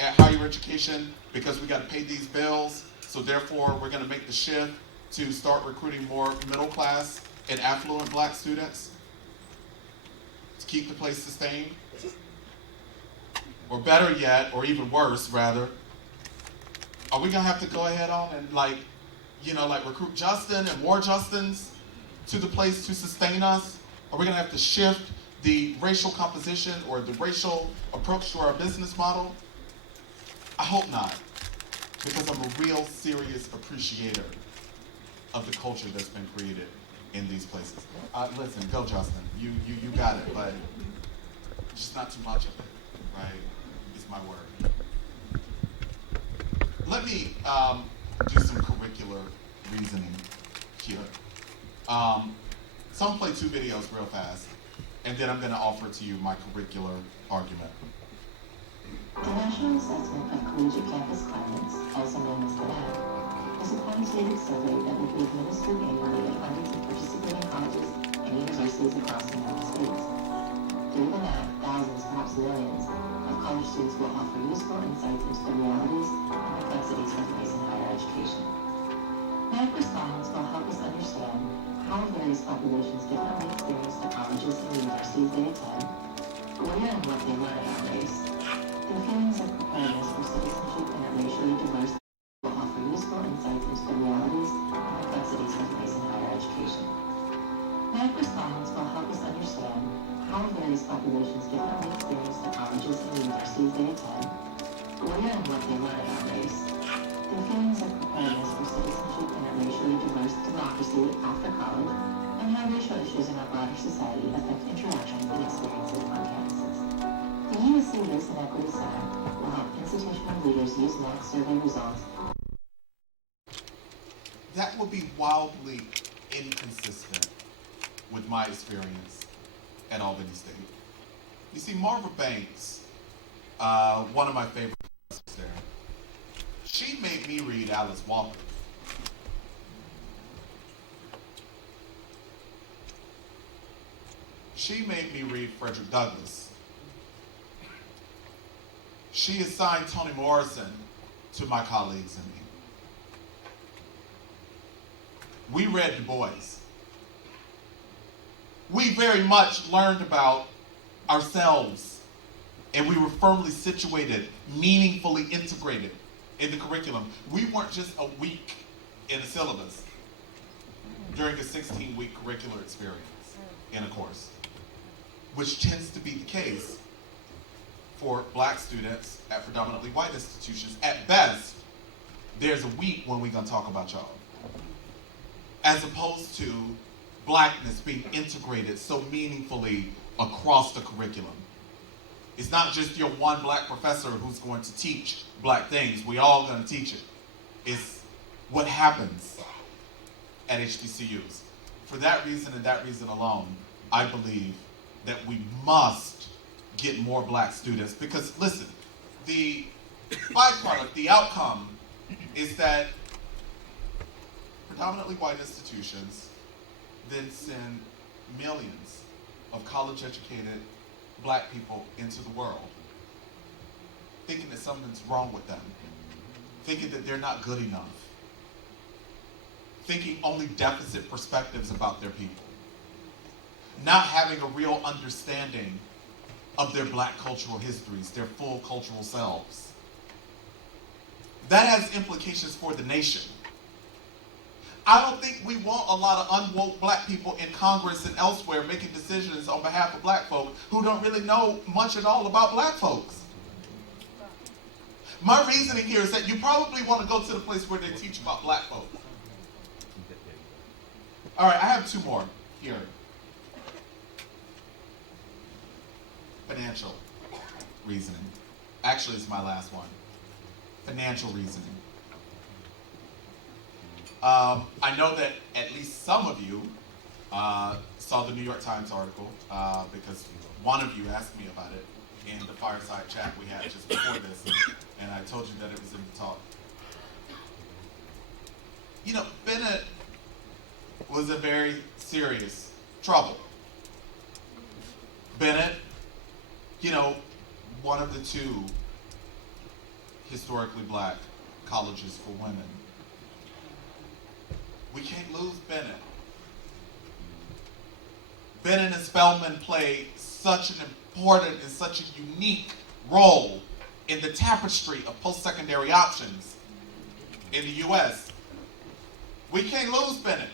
at higher education because we got to pay these bills, so therefore we're going to make the shift to start recruiting more middle class and affluent black students to keep the place sustained? Or better yet, or even worse rather, are we going to have to go ahead on and recruit Justin and more Justins to the place to sustain us? Are we going to have to shift the racial composition or the racial approach to our business model? I hope not, because I'm a real serious appreciator of the culture that's been created in these places. Listen, go Justin, you got it, but just not too much of it, right? Is my word. Let me do some curricular reasoning here. So I'm gonna play 2 videos real fast, and then I'm going to offer to you my curricular argument. The National Assessment of Collegiate Campus Climates, also known as the NAC, is a quantitative survey that will be administered annually at hundreds of participating colleges and universities across the United States. Through the NAC, thousands, perhaps millions, of college students will offer useful insights into the realities and complexities of race in higher education. NAC respondents will help us understand how various populations differently experience the colleges and universities they attend, where and what they learn about race, their feelings of preparedness for citizenship in a racially diverse will offer useful insights into the realities and complexities of race in higher education. NAC respondents will help us understand how various populations differently experience the colleges and universities they attend, where and what they learn about race, their feelings of preparedness for citizenship in a racially diverse democracy after college, and how racial issues in our broader society affect interactions and experiences on campuses. The USC Race and Equity Center will help institutional leaders use NAC survey results. That would be wildly inconsistent with my experience at Albany State. You see, Marva Banks, one of my favorite professors there, she made me read Alice Walker. She made me read Frederick Douglass. She assigned Toni Morrison to my colleagues and me. We read Du Bois. We very much learned about ourselves, and we were firmly situated, meaningfully integrated in the curriculum. We weren't just a week in a syllabus during a 16-week curricular experience in a course, which tends to be the case for black students at predominantly white institutions. At best, there's a week when we're gonna talk about y'all, as opposed to blackness being integrated so meaningfully across the curriculum. It's not just your one black professor who's going to teach black things. We all gonna teach it. It's what happens at HBCUs. For that reason and that reason alone, I believe that we must get more black students, because listen, the byproduct, the outcome, is that predominantly white institutions then send millions of college-educated black people into the world, thinking that something's wrong with them, thinking that they're not good enough, thinking only deficit perspectives about their people, not having a real understanding of their black cultural histories, their full cultural selves. That has implications for the nation. I don't think we want a lot of unwoke black people in Congress and elsewhere making decisions on behalf of black folk who don't really know much at all about black folks. My reasoning here is that you probably want to go to the place where they teach about black folks. All right, I have two more here. Financial reasoning. Actually, it's my last one. Financial reasoning. I know that at least some of you saw the New York Times article because one of you asked me about it in the fireside chat we had just before this, and I told you that it was in the talk. You know, Bennett was in very serious trouble. Bennett, you know, one of the two historically black colleges for women. We can't lose Bennett. Bennett and Spelman play such an important and such a unique role in the tapestry of post-secondary options in the U.S. We can't lose Bennett.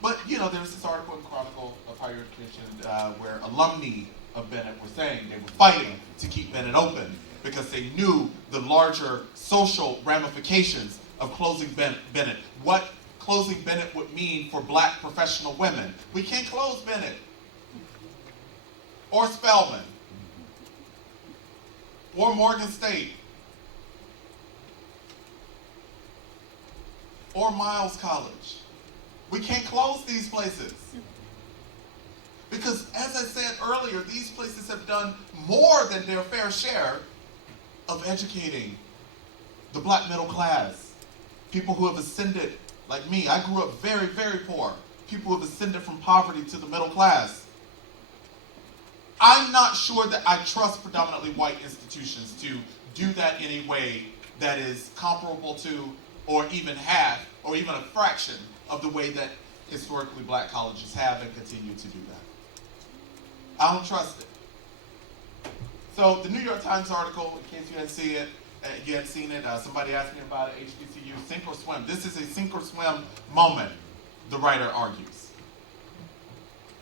But, you know, there was this article in Chronicle of Higher Education where alumni of Bennett were saying they were fighting to keep Bennett open because they knew the larger social ramifications of closing Bennett. What closing Bennett would mean for black professional women. We can't close Bennett. Or Spelman. Or Morgan State. Or Miles College. We can't close these places. Because as I said earlier, these places have done more than their fair share of educating the black middle class. People who have ascended, like me, I grew up very, very poor. People who have ascended from poverty to the middle class. I'm not sure that I trust predominantly white institutions to do that in a way that is comparable to, or even half, or even a fraction of the way that historically black colleges have and continue to do that. I don't trust it. So the New York Times article, in case you hadn't seen it, somebody asked me about it, HBCU, sink or swim. This is a sink or swim moment, the writer argues,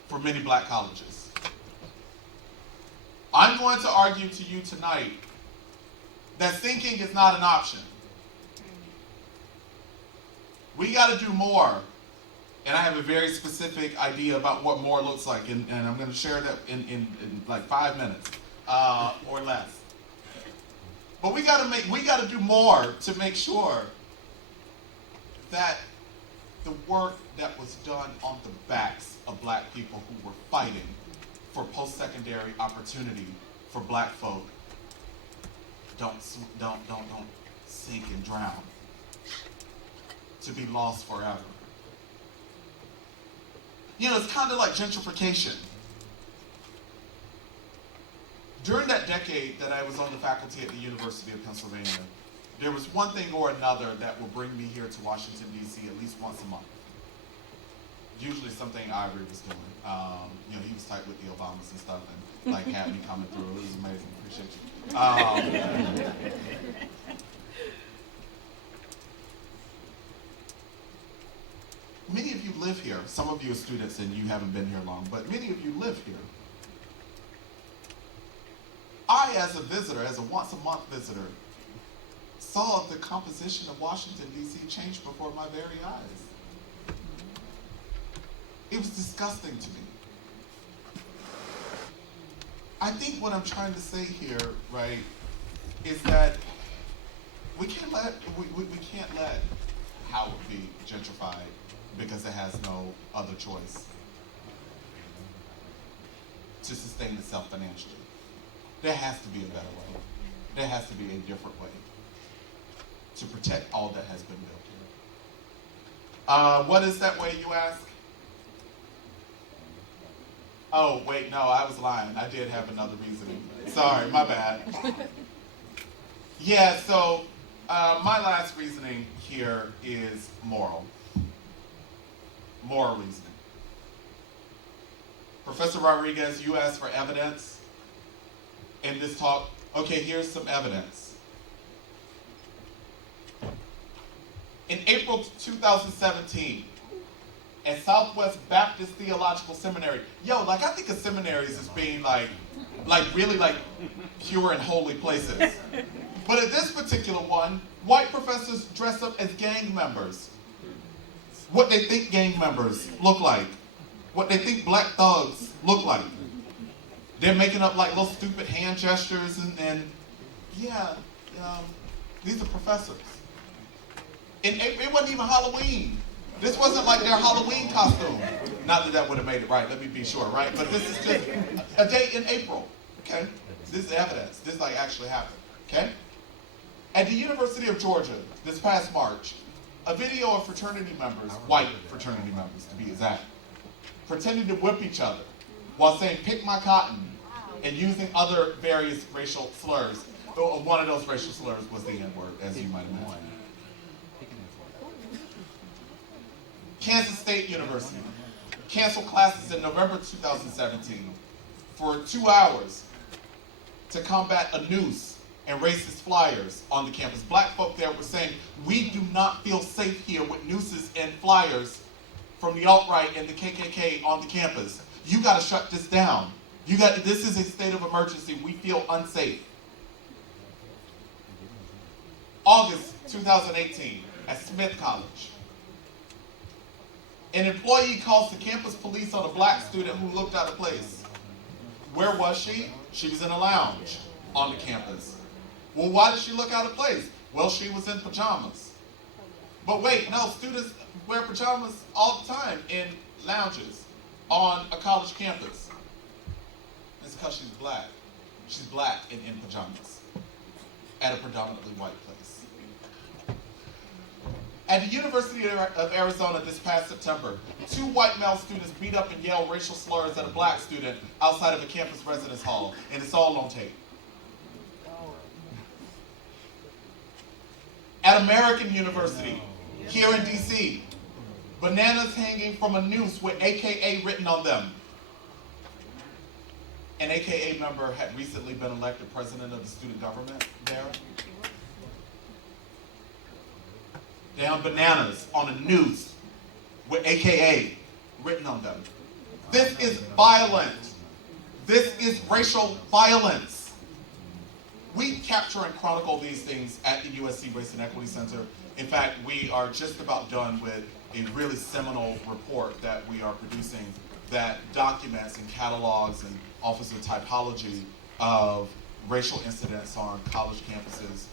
for many black colleges. I'm going to argue to you tonight that sinking is not an option. We got to do more. And I have a very specific idea about what more looks like, and I'm going to share that in like 5 minutes or less. But we got to do more to make sure that the work that was done on the backs of black people who were fighting for post-secondary opportunity for black folk don't sink and drown, to be lost forever. You know, it's kind of like gentrification. During that decade that I was on the faculty at the University of Pennsylvania, there was one thing or another that would bring me here to Washington, D.C. at least once a month. Usually something Ivory was doing. You know, he was tight with the Obamas and stuff and like had me coming through. It was amazing. Appreciate you. Many of you live here. Some of you are students and you haven't been here long, but many of you live here. I, as a visitor, as a once-a-month visitor, saw the composition of Washington, D.C. change before my very eyes. It was disgusting to me. I think what I'm trying to say here, right, is that we can't let Howard be gentrified because it has no other choice to sustain itself financially. There has to be a better way. There has to be a different way to protect all that has been built here. What is that way, you ask? Oh, wait, no, I was lying. I did have another reasoning. Sorry, my bad. Yeah, so my last reasoning here is moral. Moral reasoning. Professor Rodriguez, you asked for evidence in this talk. Okay, here's some evidence. In April 2017, at Southwest Baptist Theological Seminary, I think of seminaries as being like really pure and holy places. But at this particular one, white professors dress up as gang members. What they think gang members look like. What they think black thugs look like. They're making up like little stupid hand gestures these are professors. In April, it wasn't even Halloween. This wasn't like their Halloween costume. Not that would have made it right, let me be sure, right? But this is just a date in April, okay? This is evidence. This actually happened, okay? At the University of Georgia, this past March, a video of fraternity members, white fraternity members to be exact, pretending to whip each other while saying, "Pick my cotton," and using other various racial slurs. One of those racial slurs was the N-word, as you might imagine. Kansas State University canceled classes in November 2017 for 2 hours to combat a noose and racist flyers on the campus. Black folk there were saying, "We do not feel safe here with nooses and flyers from the alt-right and the KKK on the campus. You got to shut this down. This is a state of emergency. We feel unsafe." August 2018 at Smith College. An employee calls the campus police on a black student who looked out of place. Where was she? She was in a lounge on the campus. Well, why did she look out of place? Well, she was in pajamas. But wait, no, students wear pajamas all the time in lounges on a college campus. It's because she's black. She's black and in pajamas at a predominantly white place. At the University of Arizona this past September, 2 white male students beat up and yelled racial slurs at a black student outside of a campus residence hall, and it's all on tape. At American University, here in DC, bananas hanging from a noose with AKA written on them. An AKA member had recently been elected president of the student government there. Down bananas on a noose with AKA written on them. This is violent. This is racial violence. We capture and chronicle these things at the USC Race and Equity Center. In fact, we are just about done with a really seminal report that we are producing that documents and catalogs and offers a typology of racial incidents on college campuses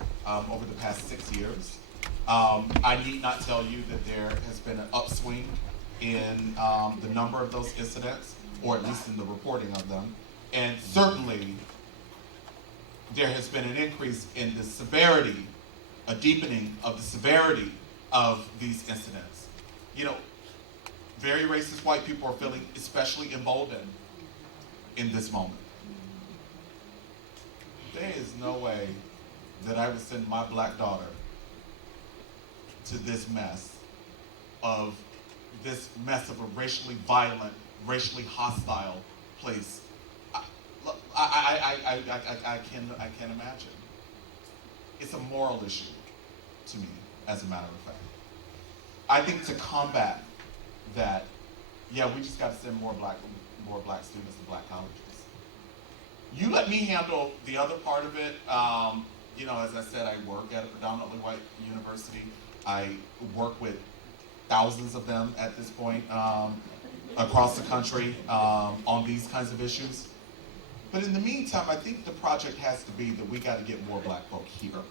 over the past 6 years. I need not tell you that there has been an upswing in the number of those incidents, or at least in the reporting of them. And certainly, there has been an increase in the severity, a deepening of the severity of these incidents. Very racist white people are feeling especially emboldened in this moment. There is no way that I would send my black daughter to this mess of a racially violent, racially hostile place. I can't imagine. It's a moral issue to me, as a matter of fact. I think to combat that, we just got to send more black students to black colleges. You let me handle the other part of it. As I said, I work at a predominantly white university. I work with thousands of them at this point across the country on these kinds of issues. But in the meantime, I think the project has to be that we got to get more black folk here.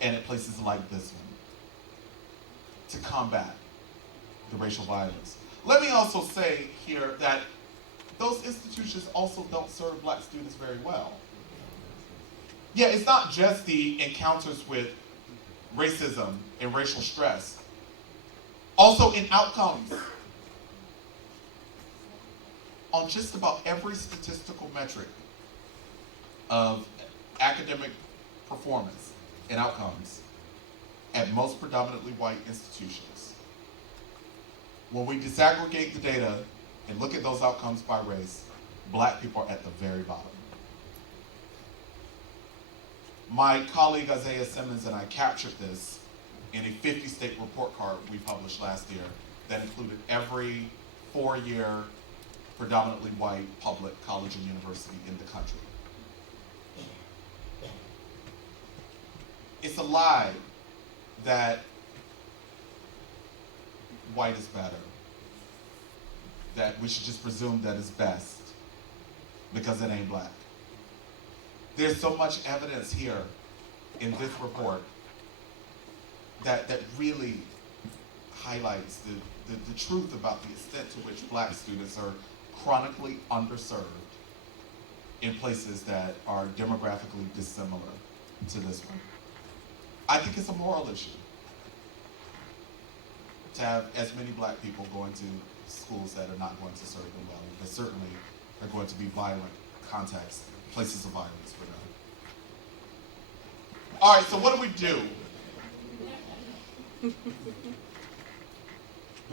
And at places like this one, to combat the racial violence. Let me also say here that those institutions also don't serve black students very well. Yeah, it's not just the encounters with racism and racial stress, also in outcomes. On just about every statistical metric of academic performance and outcomes at most predominantly white institutions, when we disaggregate the data and look at those outcomes by race, black people are at the very bottom. My colleague Isaiah Simmons and I captured this in a 50-state report card we published last year that included every 4-year predominantly white public college and university in the country. It's a lie that white is better, that we should just presume that it's best because it ain't black. There's so much evidence here in this report that really highlights the truth about the extent to which black students are chronically underserved in places that are demographically dissimilar to this one. I think it's a moral issue to have as many black people going to schools that are not going to serve them well, and that certainly are going to be violent contexts, places of violence for them. All right, so what do?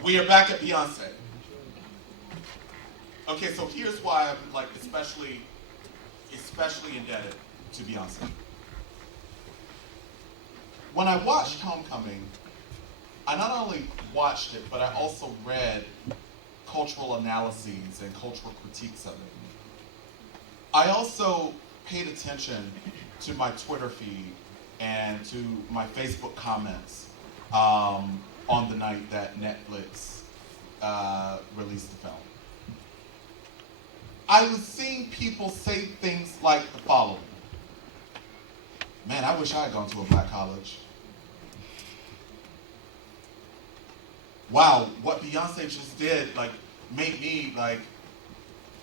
We are back at Beyonce. Okay, so here's why I'm like especially indebted to Beyonce. When I watched Homecoming, I not only watched it, but I also read cultural analyses and cultural critiques of it. I also paid attention to my Twitter feed and to my Facebook comments on the night that Netflix released the film. I was seeing people say things like the following. Man, I wish I had gone to a black college. Wow, what Beyonce just did made me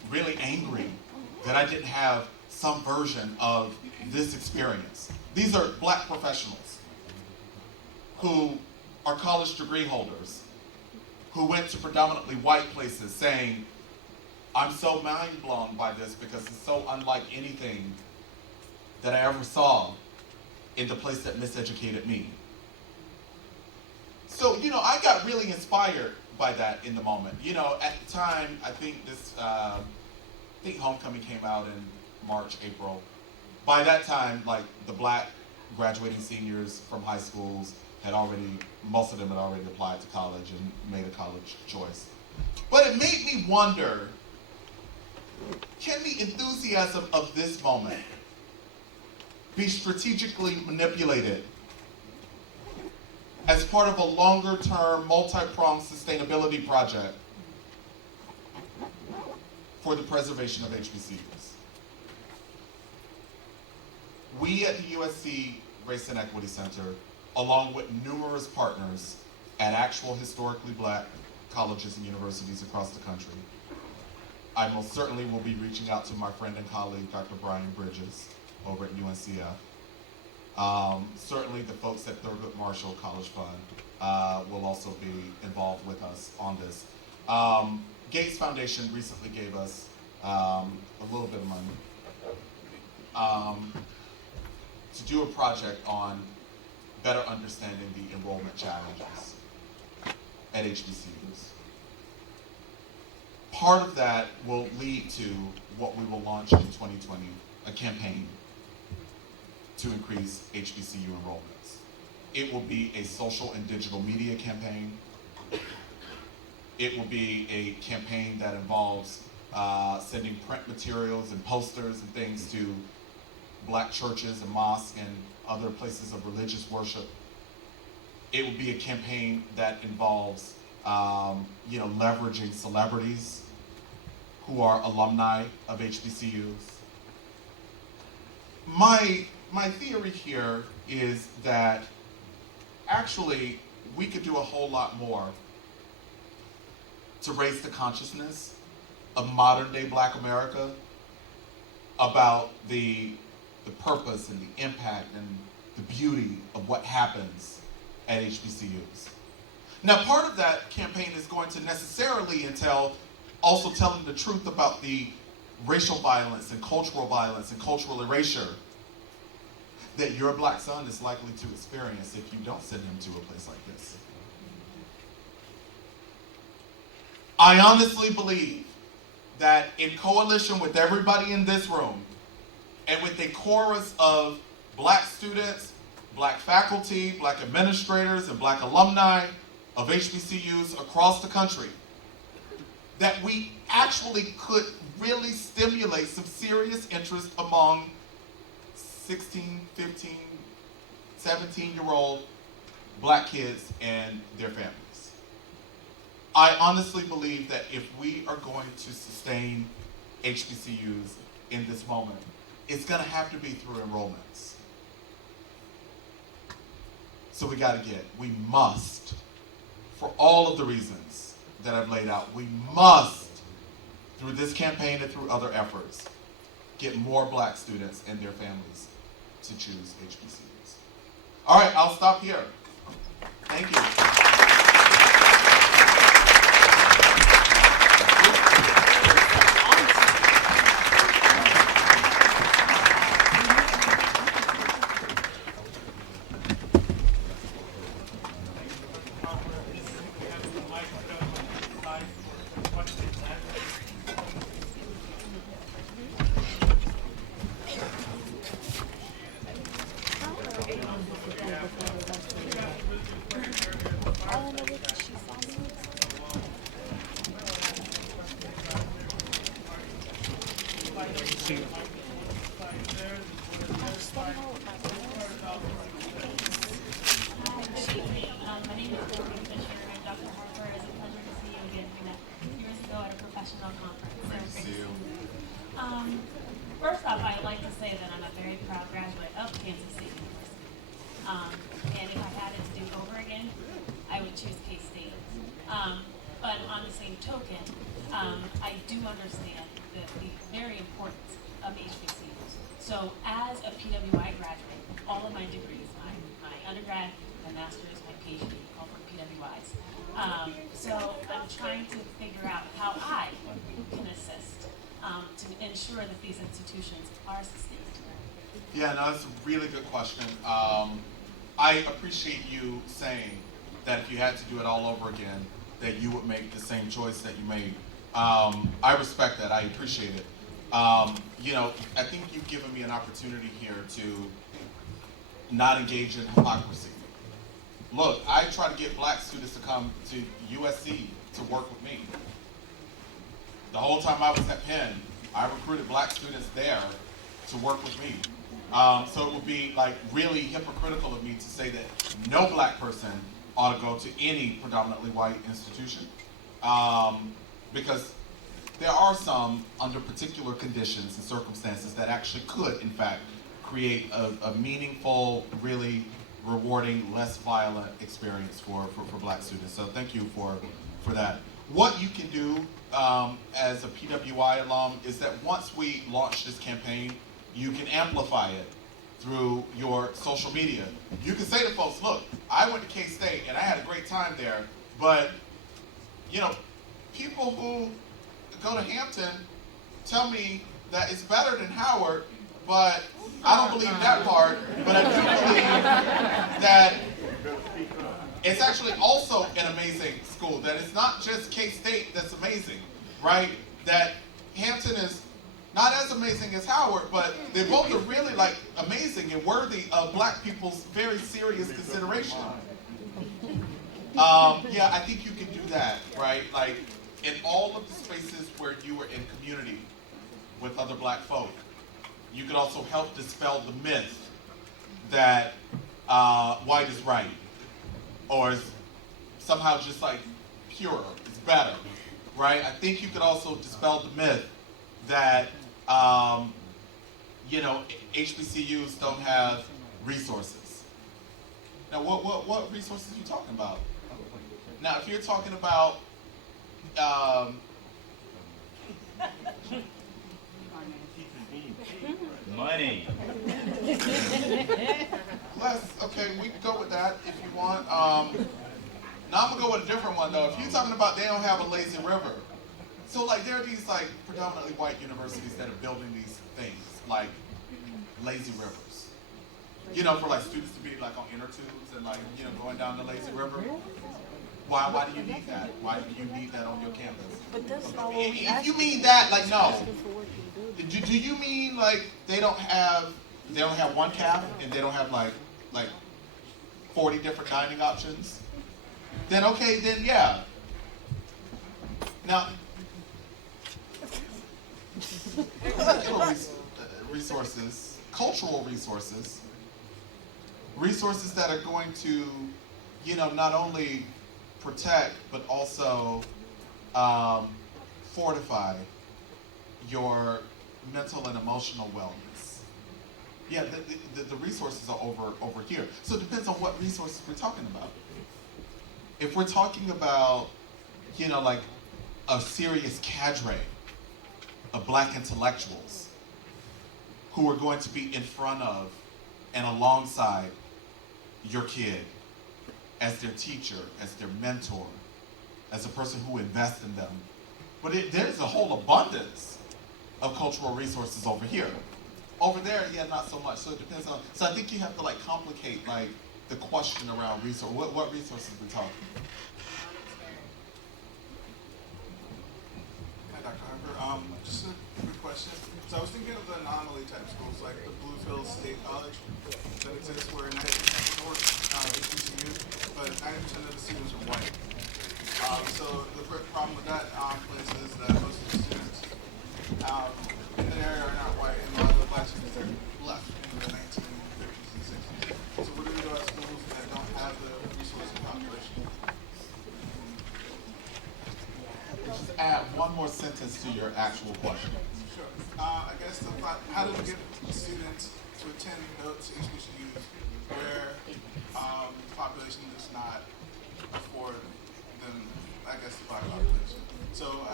really angry that I didn't have some version of this experience. These are black professionals who are college degree holders, who went to predominantly white places saying, I'm so mind blown by this because it's so unlike anything that I ever saw in the place that miseducated me. So, I got really inspired by that in the moment. At the time, I think Homecoming came out in March, April. By that time, the black graduating seniors from high schools most of them had already applied to college and made a college choice. But it made me wonder, can the enthusiasm of this moment be strategically manipulated as part of a longer-term, multi-pronged sustainability project for the preservation of HBCUs? We at the USC Race and Equity Center, along with numerous partners at actual historically black colleges and universities across the country, I most certainly will be reaching out to my friend and colleague, Dr. Brian Bridges, over at UNCF. Certainly the folks at Thurgood Marshall College Fund will also be involved with us on this. Gates Foundation recently gave us a little bit of money to do a project on better understanding the enrollment challenges at HBCUs. Part of that will lead to what we will launch in 2020, a campaign to increase HBCU enrollments. It will be a social and digital media campaign. It will be a campaign that involves sending print materials and posters and things to black churches and mosques and other places of religious worship. It will be a campaign that involves leveraging celebrities who are alumni of HBCUs. My theory here is that actually we could do a whole lot more to raise the consciousness of modern day black America about the the purpose and the impact and the beauty of what happens at HBCUs. Now, part of that campaign is going to necessarily entail also telling the truth about the racial violence and cultural erasure that your black son is likely to experience if you don't send him to a place like this. I honestly believe that in coalition with everybody in this room and with a chorus of black students, black faculty, black administrators, and black alumni of HBCUs across the country, that we actually could really stimulate some serious interest among 16, 15, 17-year-old black kids and their families. I honestly believe that if we are going to sustain HBCUs in this moment, it's going to have to be through enrollments. So we must, for all of the reasons that I've laid out, we must, through this campaign and through other efforts, get more black students and their families to choose HBCUs. All right, I'll stop here. Thank you. First off, I'd like to say that I'm a very proud graduate of Kansas State University. And if I had it to do over again, I would choose K-State. But on the same token, I do understand the very importance of HBCUs. So as a PWI graduate, all of my degrees, my undergrad, my master's, my PhD, all from PWIs. So I'm trying to figure out how I can assist to ensure that these institutions are sustained. Yeah, no, that's a really good question. I appreciate you saying that if you had to do it all over again, that you would make the same choice that you made. I respect that. I appreciate it. You know, I think you've given me an opportunity here to not engage in hypocrisy. Look, I try to get black students to come to USC to work with me. The whole time I was at Penn, I recruited black students there to work with me. So it would be like really hypocritical of me to say that no black person ought to go to any predominantly white institution. Because there are some under particular conditions and circumstances that actually could, in fact, create a meaningful, really rewarding, less violent experience for black students. So thank you for that. What you can do as a PWI alum is that once we launch this campaign, you can amplify it through your social media. You can say to folks, look, I went to K-State and I had a great time there, but you know, people who go to Hampton tell me that it's better than Howard, but I don't believe that part, but I do believe that it's actually also an amazing school, that it's not just K-State that's amazing, right? That Hampton is not as amazing as Howard, but they both are really like amazing and worthy of black people's very serious consideration. Yeah, I think you can do that, right? Like in all of the spaces where you were in community with other black folk, you could also help dispel the myth that white is right, or is somehow just like purer, it's better, right? I think you could also dispel the myth that you know, HBCUs don't have resources. Now, what resources are you talking about? Now, if you're talking about Money. Okay, we can go with that if you want. Now I'm gonna go with a different one though. If you're talking about they don't have a lazy river, so like there are these like predominantly white universities that are building these things like lazy rivers. You know, for like students to be like on inner tubes and like going down the lazy river. Why do you need that? Why do you need that on your campus? But that's not what If we you asked. mean that, like no. For what you do. Do you mean like they don't have one caf and they don't have like 40 different dining options? Then okay, then yeah. Now, resources, cultural resources that are going to, not only protect but also fortify your mental and emotional wellness. Yeah, the resources are over here. So it depends on what resources we're talking about. If we're talking about, like a serious cadre of black intellectuals who are going to be in front of and alongside your kid as their teacher, as their mentor, as a person who invests in them. But there's a whole abundance of cultural resources over here. Over there, yeah, not so much. So it depends on. So I think you have to like complicate like the question around resource. What resources we're talking? Hi, Dr. Harper. Just a quick question. So I was thinking of the anomaly type schools like the Bluefield State College that exists where 90% of HBCU, but 90% of the students are white. So the problem with that place is that most of the students in the area are not white, and a lot of the black students are left in the 1950s and 60s. So what do we do at schools that don't have the resource and population? Just add one more sentence to your actual question. Sure. I guess how do we get students to attend those HBCUs where the population does not afford them, I guess, the black population? So,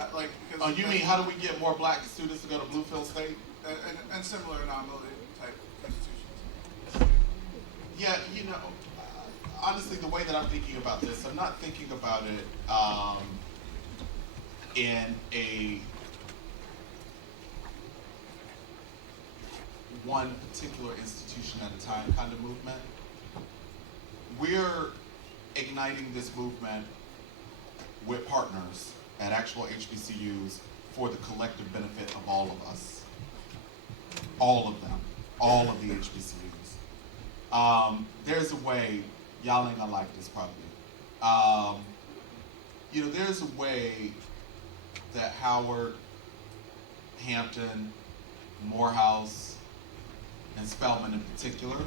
because You mean how do we get more black students to go to Bluefield State? and similar anomaly type institutions? Yeah, honestly, the way that I'm thinking about this, I'm not thinking about it in a one particular institution at a time kind of movement. We're igniting this movement with partners at actual HBCUs for the collective benefit of all of us. All of them. All of the HBCUs. There's a way, y'all ain't gonna like this probably. There's a way that Howard, Hampton, Morehouse, and Spelman in particular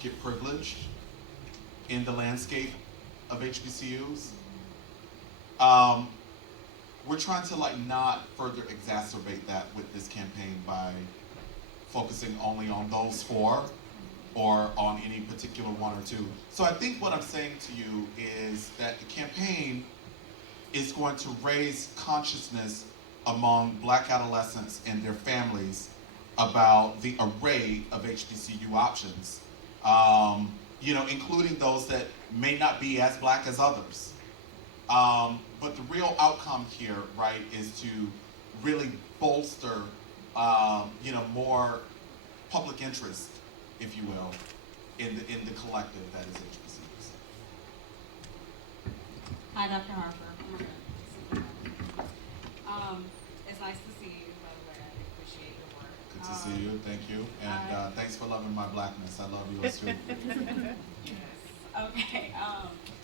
get privileged in the landscape of HBCUs. We're trying to not further exacerbate that with this campaign by focusing only on those four or on any particular one or two. So I think what I'm saying to you is that the campaign is going to raise consciousness among black adolescents and their families about the array of HBCU options, including those that may not be as black as others. But the real outcome here, right, is to really bolster, more public interest, if you will, in the collective that is HBCUs. Hi, Dr. Harper. It's nice to see you, by the way. I appreciate your work. Good to see you. Thank you. And thanks for loving my blackness. I love yours too. Yes. Okay.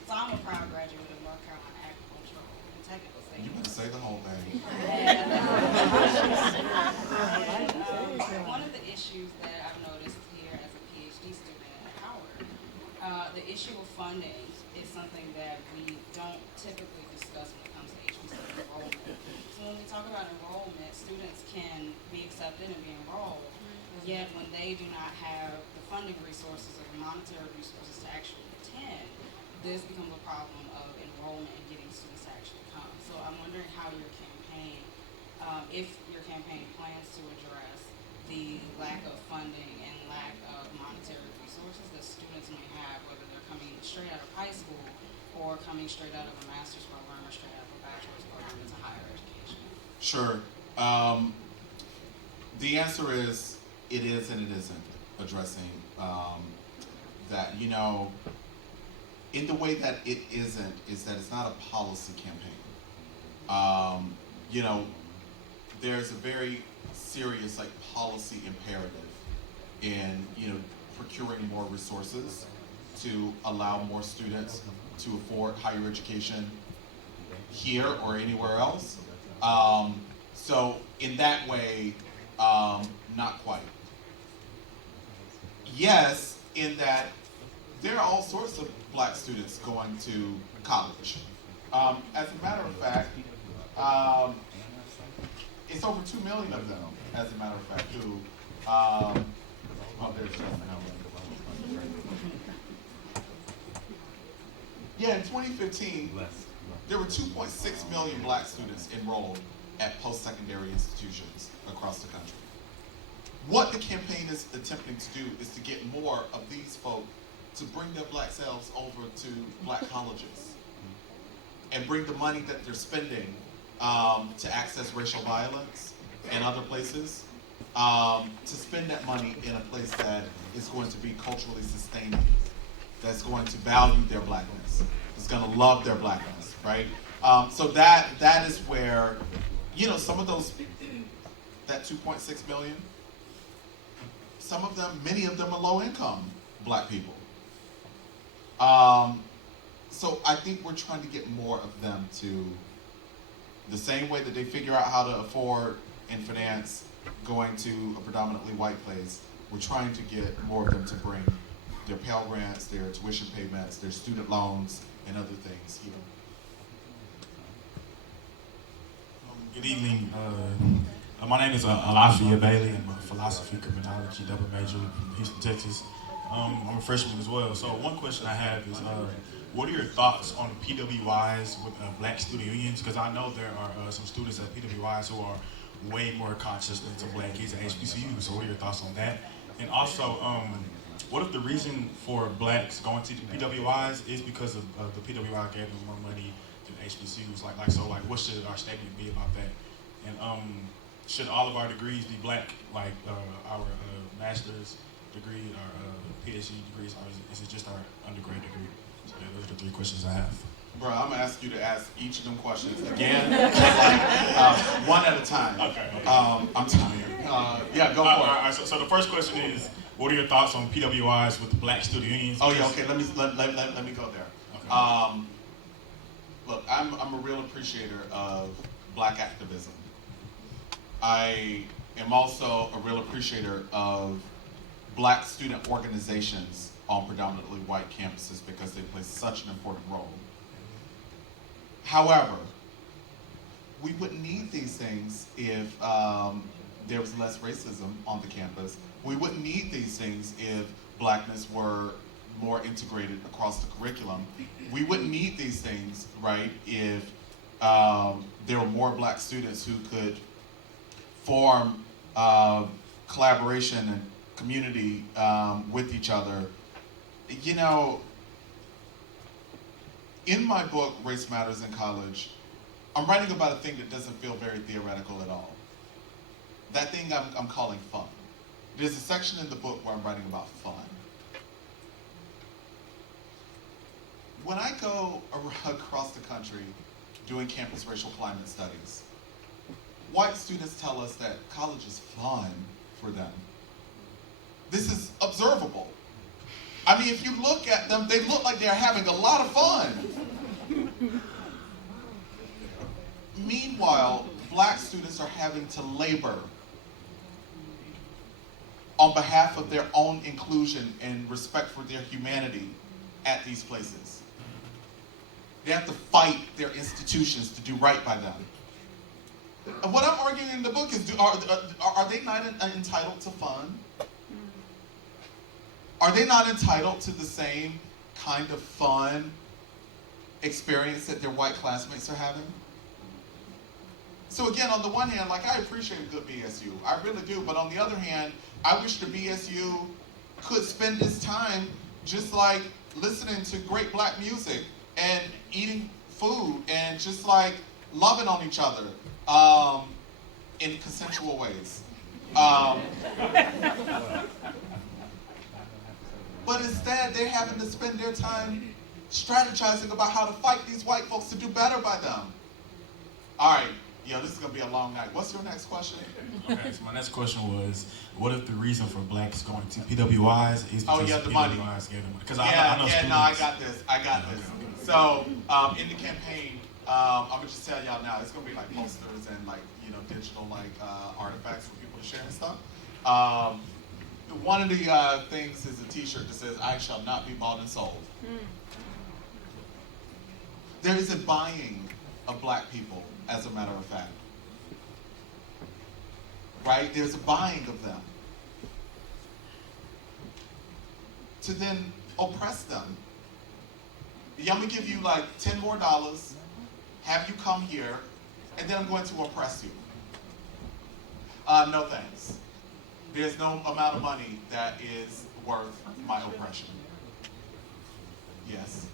So I'm a proud graduate of North Carolina Agricultural and Technical State. You better say the whole thing. One of the issues that I've noticed here as a PhD student at Howard, the issue of funding is something that we don't typically discuss when it comes to HBCU enrollment. So when we talk about enrollment, students can be accepted and be enrolled, yet when they do not have the funding resources or the monetary resources to actually attend, this becomes a problem of enrollment and getting students to actually come. So I'm wondering how your campaign, if your campaign plans to address the lack of funding and lack of monetary resources that students may have, whether they're coming straight out of high school or coming straight out of a master's program or straight out of a bachelor's program into higher education? Sure. The answer is it is and it isn't addressing that. You know, in the way that it isn't is that it's not a policy campaign. You know, there's a very serious like policy imperative in, you know, procuring more resources to allow more students to afford higher education here or anywhere else. So in that way, not quite. Yes, in that there are all sorts of black students going to college. As a matter of fact, it's over 2 million of them, as a matter of fact, who, there's yeah, in 2015, there were 2.6 million black students enrolled at post-secondary institutions across the country. What the campaign is attempting to do is to get more of these folk to bring their black selves over to black colleges and bring the money that they're spending to access racial violence and other places, to spend that money in a place that is going to be culturally sustaining, that's going to value their blackness, that's going to love their blackness, right? So that is where, you know, some of those, that 2.6 million, some of them, many of them are low income black people. So I think we're trying to get more of them to, the same way that they figure out how to afford and finance going to a predominantly white place, we're trying to get more of them to bring their Pell Grants, their tuition payments, their student loans, and other things here. Good evening. My name is Alafia Bailey. I'm a philosophy criminology double major from Houston, Texas. I'm a freshman as well. So one question I have is, what are your thoughts on PWIs with black student unions? Because I know there are some students at PWIs who are way more conscious than some black kids at HBCU. So what are your thoughts on that? And also, what if the reason for blacks going to the PWIs is because of the PWI gave them more money than HBCUs? Like what should our statement be about that? And should all of our degrees be black, like our master's degree, our PhD degrees, or is it just our undergrad degree? So yeah, those are the 3 questions I have. Bro, I'm gonna ask you to ask each of them questions again, like, one at a time. Okay. I'm tired. Yeah, go for it. All right, so the first question is, what are your thoughts on PWIs with black student unions? Oh yeah, okay. Let me go there. Okay. Look, I'm a real appreciator of black activism. I am also a real appreciator of black student organizations on predominantly white campuses because they play such an important role. However, we wouldn't need these things if there was less racism on the campus. We wouldn't need these things if blackness were more integrated across the curriculum. We wouldn't need these things, right, if there were more black students who could form collaboration and community with each other. You know, in my book, Race Matters in College, I'm writing about a thing that doesn't feel very theoretical at all. That thing I'm calling fun. There's a section in the book where I'm writing about fun. When I go across the country doing campus racial climate studies, white students tell us that college is fun for them. This is observable. I mean, if you look at them, they look like they're having a lot of fun. Meanwhile, black students are having to labor on behalf of their own inclusion and respect for their humanity at these places. They have to fight their institutions to do right by them. And what I'm arguing in the book is, are they not entitled to fun? Are they not entitled to the same kind of fun experience that their white classmates are having? So again, on the one hand, like I appreciate a good BSU, I really do. But on the other hand, I wish the BSU could spend its time just like listening to great black music and eating food and just like loving on each other in consensual ways. But instead, they're having to spend their time strategizing about how to fight these white folks to do better by them. All right, this is gonna be a long night. What's your next question? Okay, so my next question was, what if the reason for blacks going to PWIs is because the money. PWIs gave them money? Because I know students. no, I got this. Okay. So in the campaign, I'm gonna just tell y'all now, it's gonna be like posters and like digital like artifacts for people to share and stuff. One of the things is a T-shirt that says, "I shall not be bought and sold." There is a buying of black people, as a matter of fact. Right? There's a buying of them to then oppress them. I'm gonna give you like $10 more, have you come here, and then I'm going to oppress you. No thanks. There's no amount of money that is worth my oppression. Yes.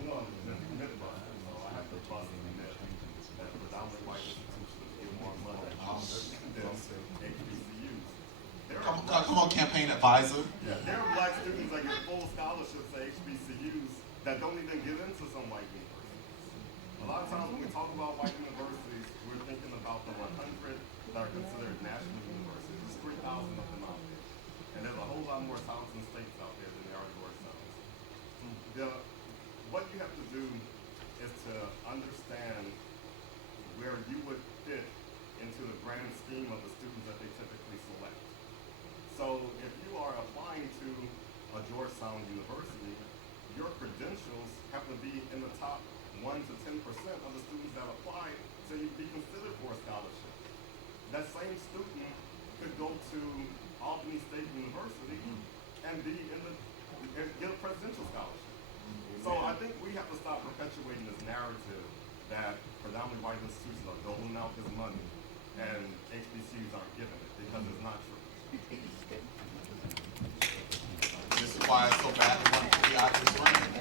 I have to bust in that predominantly white institutions give more money than HBCUs. Come on, campaign advisor. Yeah, there are black students that get full scholarships at HBCUs that don't even get into some white universities. A lot of times when we talk about white universities, we're thinking about the 100 that are considered national universities. There's 3,000 of them out there. And there's a whole lot more Thompson states out there than there are Georgetowns. What you have to do is to understand where you would fit into the grand scheme of the students that they typically select. So if you are applying to a Georgetown University, your credentials have to be in the top 1 to 10% of the students that apply so you'd be considered for a scholarship. That same student could go to Albany State University and get a presidential scholarship. So I think we have to stop perpetuating this narrative that predominantly white institutions are doling out this money and HBCUs aren't giving it, because it's not true. This is why it's so bad to want to be out this running.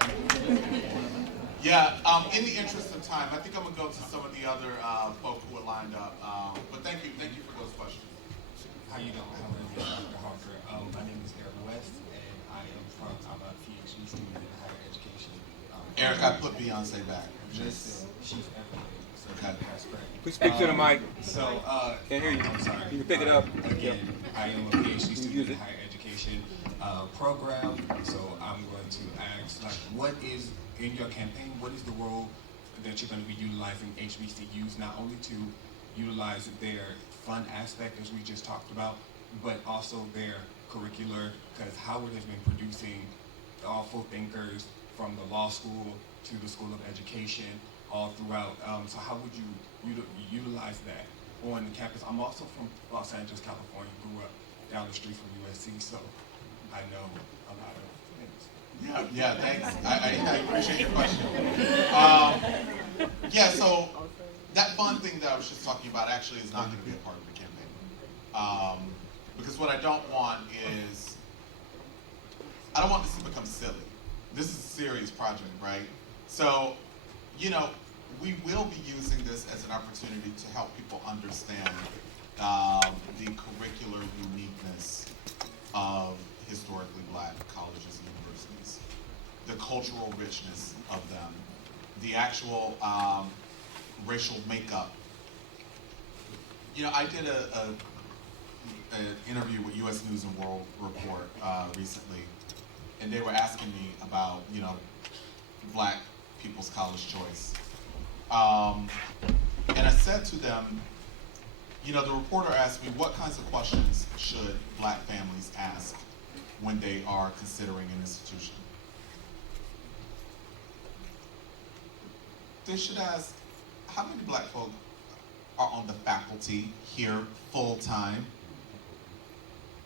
Yeah, in the interest of time, I think I'm gonna go to some of the other folk who are lined up. But thank you for those questions. How you doing? My name is Dr. Harker. My name is Eric West, and I'm a PhD student in higher education. Eric, I put Beyonce back. She's everything. So Okay. that's great. Please speak to the mic. So, Can't hear you. I'm sorry. You can pick it up. Again, I am a PhD use student in it. higher education program. So I'm going to ask, like, what is, in your campaign, what is the role that you're going to be utilizing HBCUs, not only to utilize their fun aspect, as we just talked about, but also their curricular, because Howard has been producing awful thinkers from the law school to the School of Education all throughout. So how would you utilize that on the campus? I'm also from Los Angeles, California, grew up down the street from USC, so I know a lot of things. Yeah, thanks. I appreciate your question. Yeah, so that fun thing that I was just talking about actually is not going to be a part of the campaign. Because what I don't want is, I don't want this to become silly. This is a serious project, right? So, we will be using this as an opportunity to help people understand the curricular uniqueness of historically black colleges and universities, the cultural richness of them, the actual racial makeup. I did an interview with U.S. News and World Report recently, and they were asking me about, black people's college choice. And I said to them, the reporter asked me, what kinds of questions should black families ask when they are considering an institution? They should ask, how many black folk are on the faculty here full time?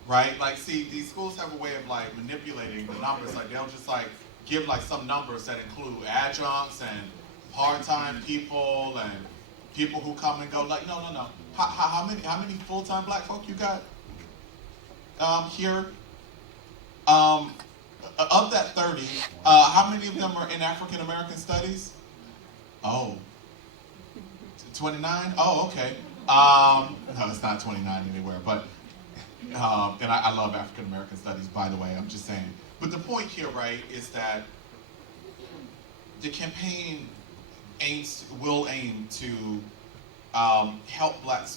Right? Like, see, these schools have a way of like manipulating the numbers. Like, they'll just like give like some numbers that include adjuncts and part-time people and People who come and go, like, no. How many full-time black folk you got here? Of that 30, how many of them are in African American studies? Oh, 29? Oh, okay. No, it's not 29 anywhere, but, and I love African American studies, by the way, I'm just saying. But the point here, right, is that the campaign will aim to help black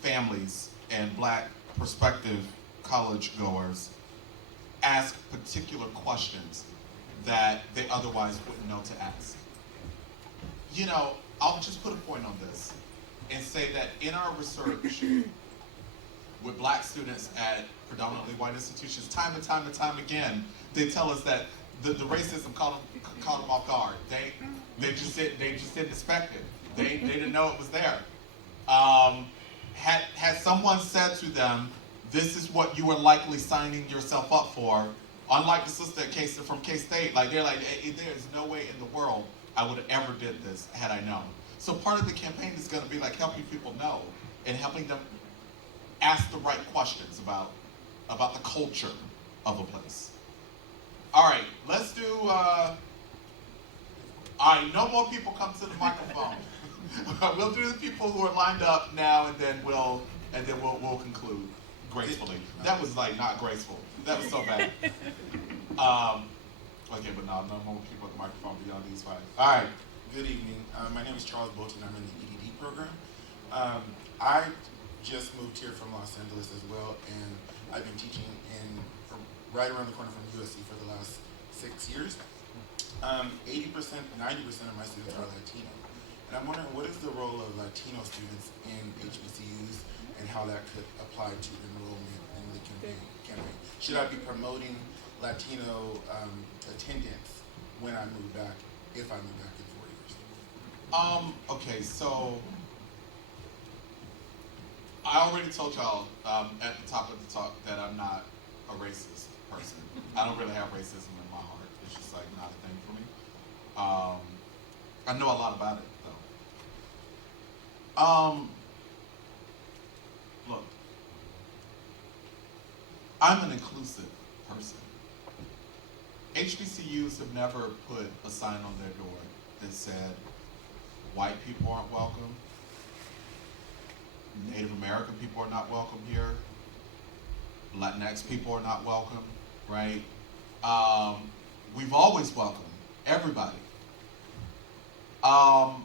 families and black prospective college goers ask particular questions that they otherwise wouldn't know to ask. You know, I'll just put a point on this and say that in our research with black students at predominantly white institutions, time and time again, they tell us that the racism caught them off guard. They just didn't expect it. They didn't know it was there. Had someone said to them, this is what you are likely signing yourself up for, unlike the sister from K-State, like they're like, hey, there's no way in the world I would have ever did this had I known. So part of the campaign is going to be like helping people know and helping them ask the right questions about the culture of a place. All right, let's do, all right, no more people come to the microphone. We'll do the people who are lined up now, and then we'll conclude gracefully. That was like not graceful. That was so bad. Okay, but no more people at the microphone beyond these five. All right. Good evening. My name is Charles Bolton. I'm in the EDD program. I just moved here from Los Angeles as well, and I've been teaching right around the corner from USC for the last 6 years. 80%, 90% of my students are Latino. And I'm wondering, what is the role of Latino students in HBCUs and how that could apply to enrollment in the campaign? Should I be promoting Latino attendance when I move back, if I move back in 4 years? Okay, so I already told y'all at the top of the talk that I'm not a racist person. I don't really have racism in my heart. It's just like not a thing for me. I know a lot about it though. Look, I'm an inclusive person. HBCUs have never put a sign on their door that said white people aren't welcome, Native American people are not welcome here, Latinx people are not welcome, right? We've always welcomed everybody. But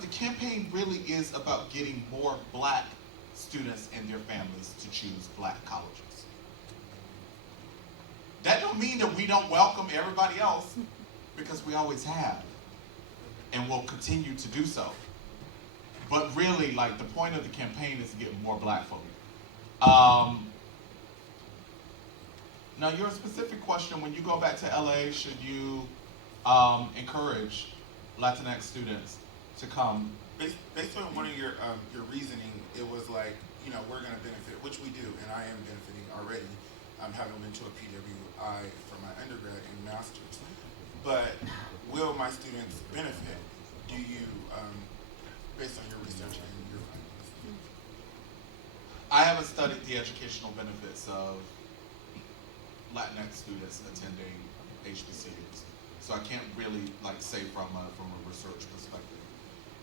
the campaign really is about getting more black students and their families to choose black colleges. That don't mean that we don't welcome everybody else, because we always have and will continue to do so. But really, like, the point of the campaign is to get more black folk. Now, your specific question, when you go back to LA, should you encourage Latinx students to come? Based on one of your reasoning, it was like, you know, we're going to benefit, which we do, and I am benefiting already. I'm having been to a PWI for my undergrad and master's. But will my students benefit? Do you, based on your research and your findings? I haven't studied the educational benefits of Latinx students attending HBCUs, so I can't really say from a research perspective.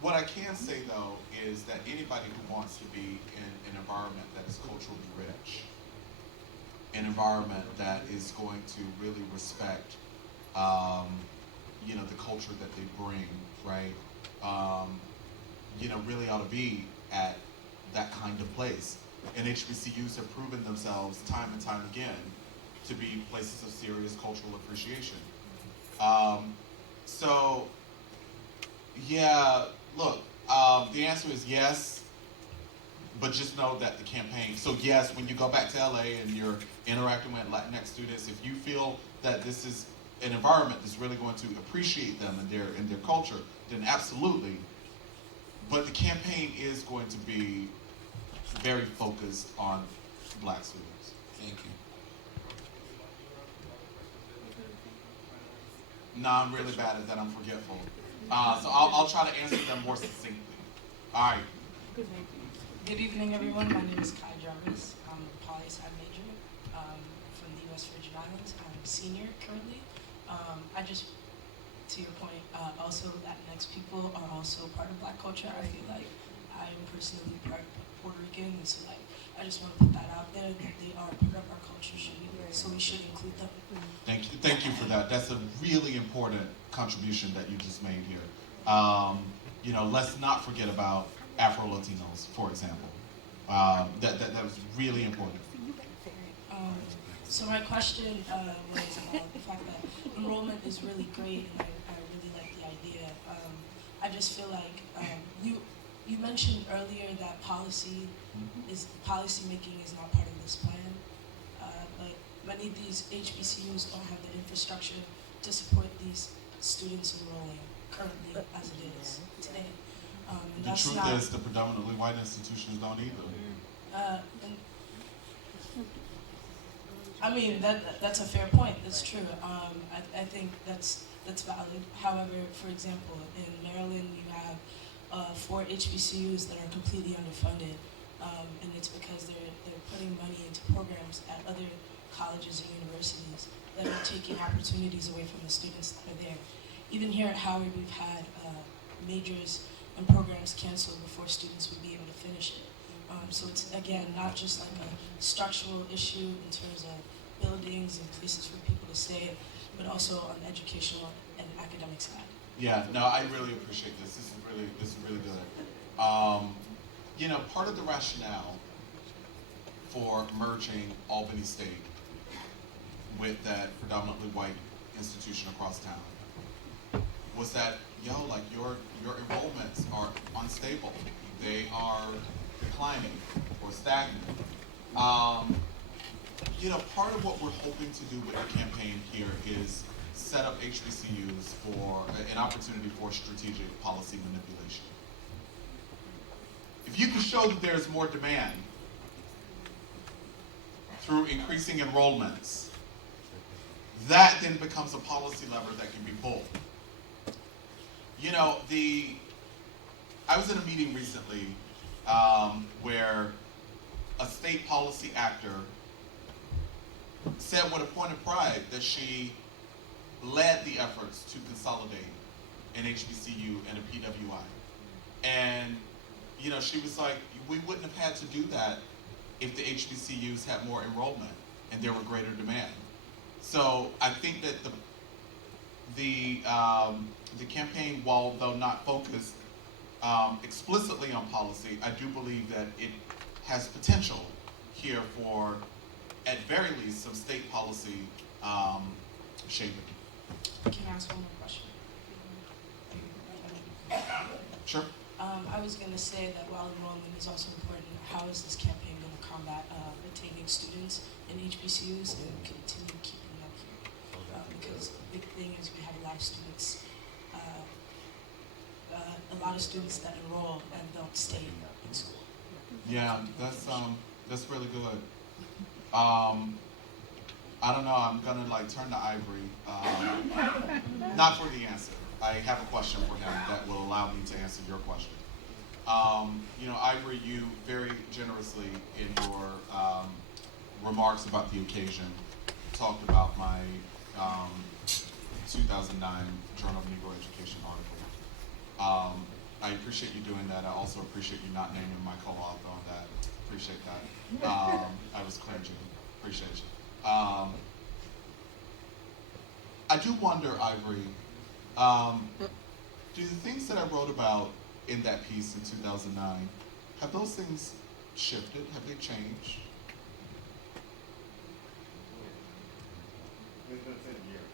What I can say though is that anybody who wants to be in an environment that is culturally rich, an environment that is going to really respect, the culture that they bring, right? Really ought to be at that kind of place. And HBCUs have proven themselves time and time again to be places of serious cultural appreciation. So, yeah, look, the answer is yes, but just know that the campaign, so yes, when you go back to LA and you're interacting with Latinx students, if you feel that this is an environment that's really going to appreciate them and their culture, then absolutely. But the campaign is going to be very focused on black students. Thank you. No, I'm really bad at that. I'm forgetful. So I'll try to answer them more succinctly. All right. Good evening, everyone. My name is Kai Jarvis. I'm a poli-sci major from the U.S. Virgin Islands. I'm a senior currently. I just, to your point, also Latinx people are also part of Black culture. I feel like I am personally part Puerto Rican, and so like I just want to put that out there that they are part of our culture, so we should include them. Thank you for that. That's a really important contribution that you just made here. You know, let's not forget about Afro-Latinos, for example. That was really important. So my question was about the fact that enrollment is really great, and I really like the idea. I just feel like you mentioned earlier that policy making is not part of this plan, but many of these HBCUs don't have the infrastructure to support these students enrolling currently as it is today. And The that's truth not, is, the predominantly white institutions don't either. and I mean that's a fair point. That's true. I think that's valid. However, for example, in Maryland you have 4 HBCUs that are completely underfunded, and it's because they're putting money into programs at other colleges and universities that are taking opportunities away from the students that are there. Even here at Howard, we've had majors and programs canceled before students would be able to finish it. So it's, again, not just like a structural issue in terms of buildings and places for people to stay, but also on the educational and academic side. Yeah, no, I really appreciate this. This is really good. You know, part of the rationale for merging Albany State with that predominantly white institution across town was that, like your enrollments are unstable. They are declining or stagnant. You know, part of what we're hoping to do with the campaign here is set up HBCUs for an opportunity for strategic policy manipulation. If you can show that there's more demand through increasing enrollments, that then becomes a policy lever that can be pulled. You know, I was in a meeting recently where a state policy actor said with a point of pride that she led the efforts to consolidate an HBCU and a PWI. And, you know, she was like, we wouldn't have had to do that if the HBCUs had more enrollment and there were greater demand. So I think that the campaign, while though not focused explicitly on policy, I do believe that it has potential here for, at very least, some state policy shaping. Can I ask one more question? Sure. I was going to say that while enrollment is also important, how is this campaign going to combat retaining students in HBCUs and continue keeping them here? Because the big thing is we have a lot of students, that enroll and don't stay in school. Yeah, that's really good. I don't know. I'm gonna turn to Ivory, not for the answer. I have a question for him that will allow me to answer your question. You know, Ivory, you very generously in your remarks about the occasion talked about my 2009 Journal of Negro Education article. I appreciate you doing that. I also appreciate you not naming my co-author on that. Appreciate that. I was cringing. Appreciate you. I do wonder, Ivory, do the things that I wrote about in that piece in 2009, have those things shifted? Have they changed? It's been 10 years.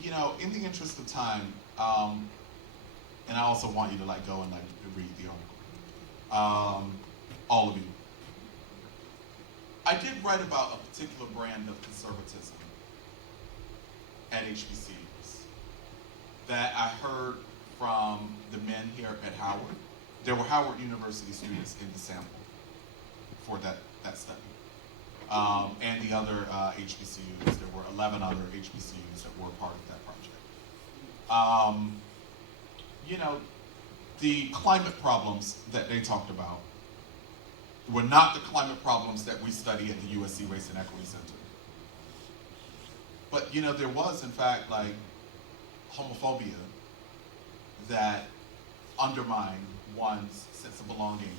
You know, in the interest of time, and I also want you to go and read the article. All of you. I did write about a particular brand of conservatism at HBCUs that I heard from the men here at Howard. There were Howard University students in the sample for that study. and the other HBCUs. There were 11 other HBCUs that were part of that project. You know, the climate problems that they talked about were not the climate problems that we study at the USC Race and Equity Center. But you know, there was in fact like homophobia that undermined one's sense of belonging,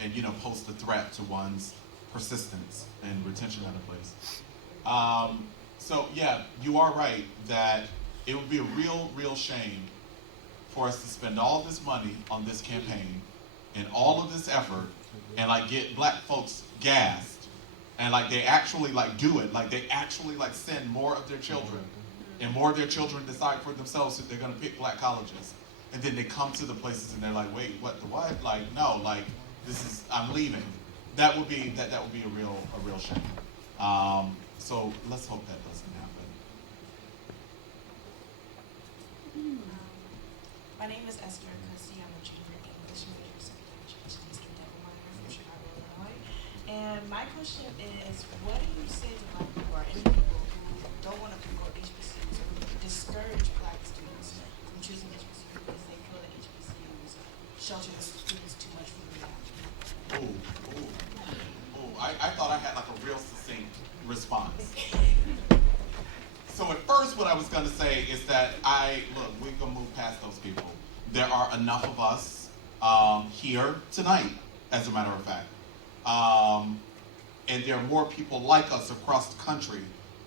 and you know, posed a threat to one's persistence and retention at a place. So yeah, you are right that it would be a real shame for us to spend all this money on this campaign and all of this effort and like get black folks gassed and like they actually like do it, like they actually like send more of their children and more of their children decide for themselves if they're gonna pick black colleges. And then they come to the places and they're like, wait, what, the what? Like, no, like this is, I'm leaving. That would be a real shame. So let's hope that doesn't happen. My name is Esther Cussy. I'm a junior English major, second language Eastern Devil minor from Chicago, Illinois. And my question is, what do you say to black people or any people who don't want to go HBCUs or who discourage black students from choosing HBCUs because they feel that HBCUs shelter the students too much from reality? I thought I had like a real succinct response. So at first what I was gonna say is that we're gonna move past those people. There are enough of us here tonight, as a matter of fact. And there are more people like us across the country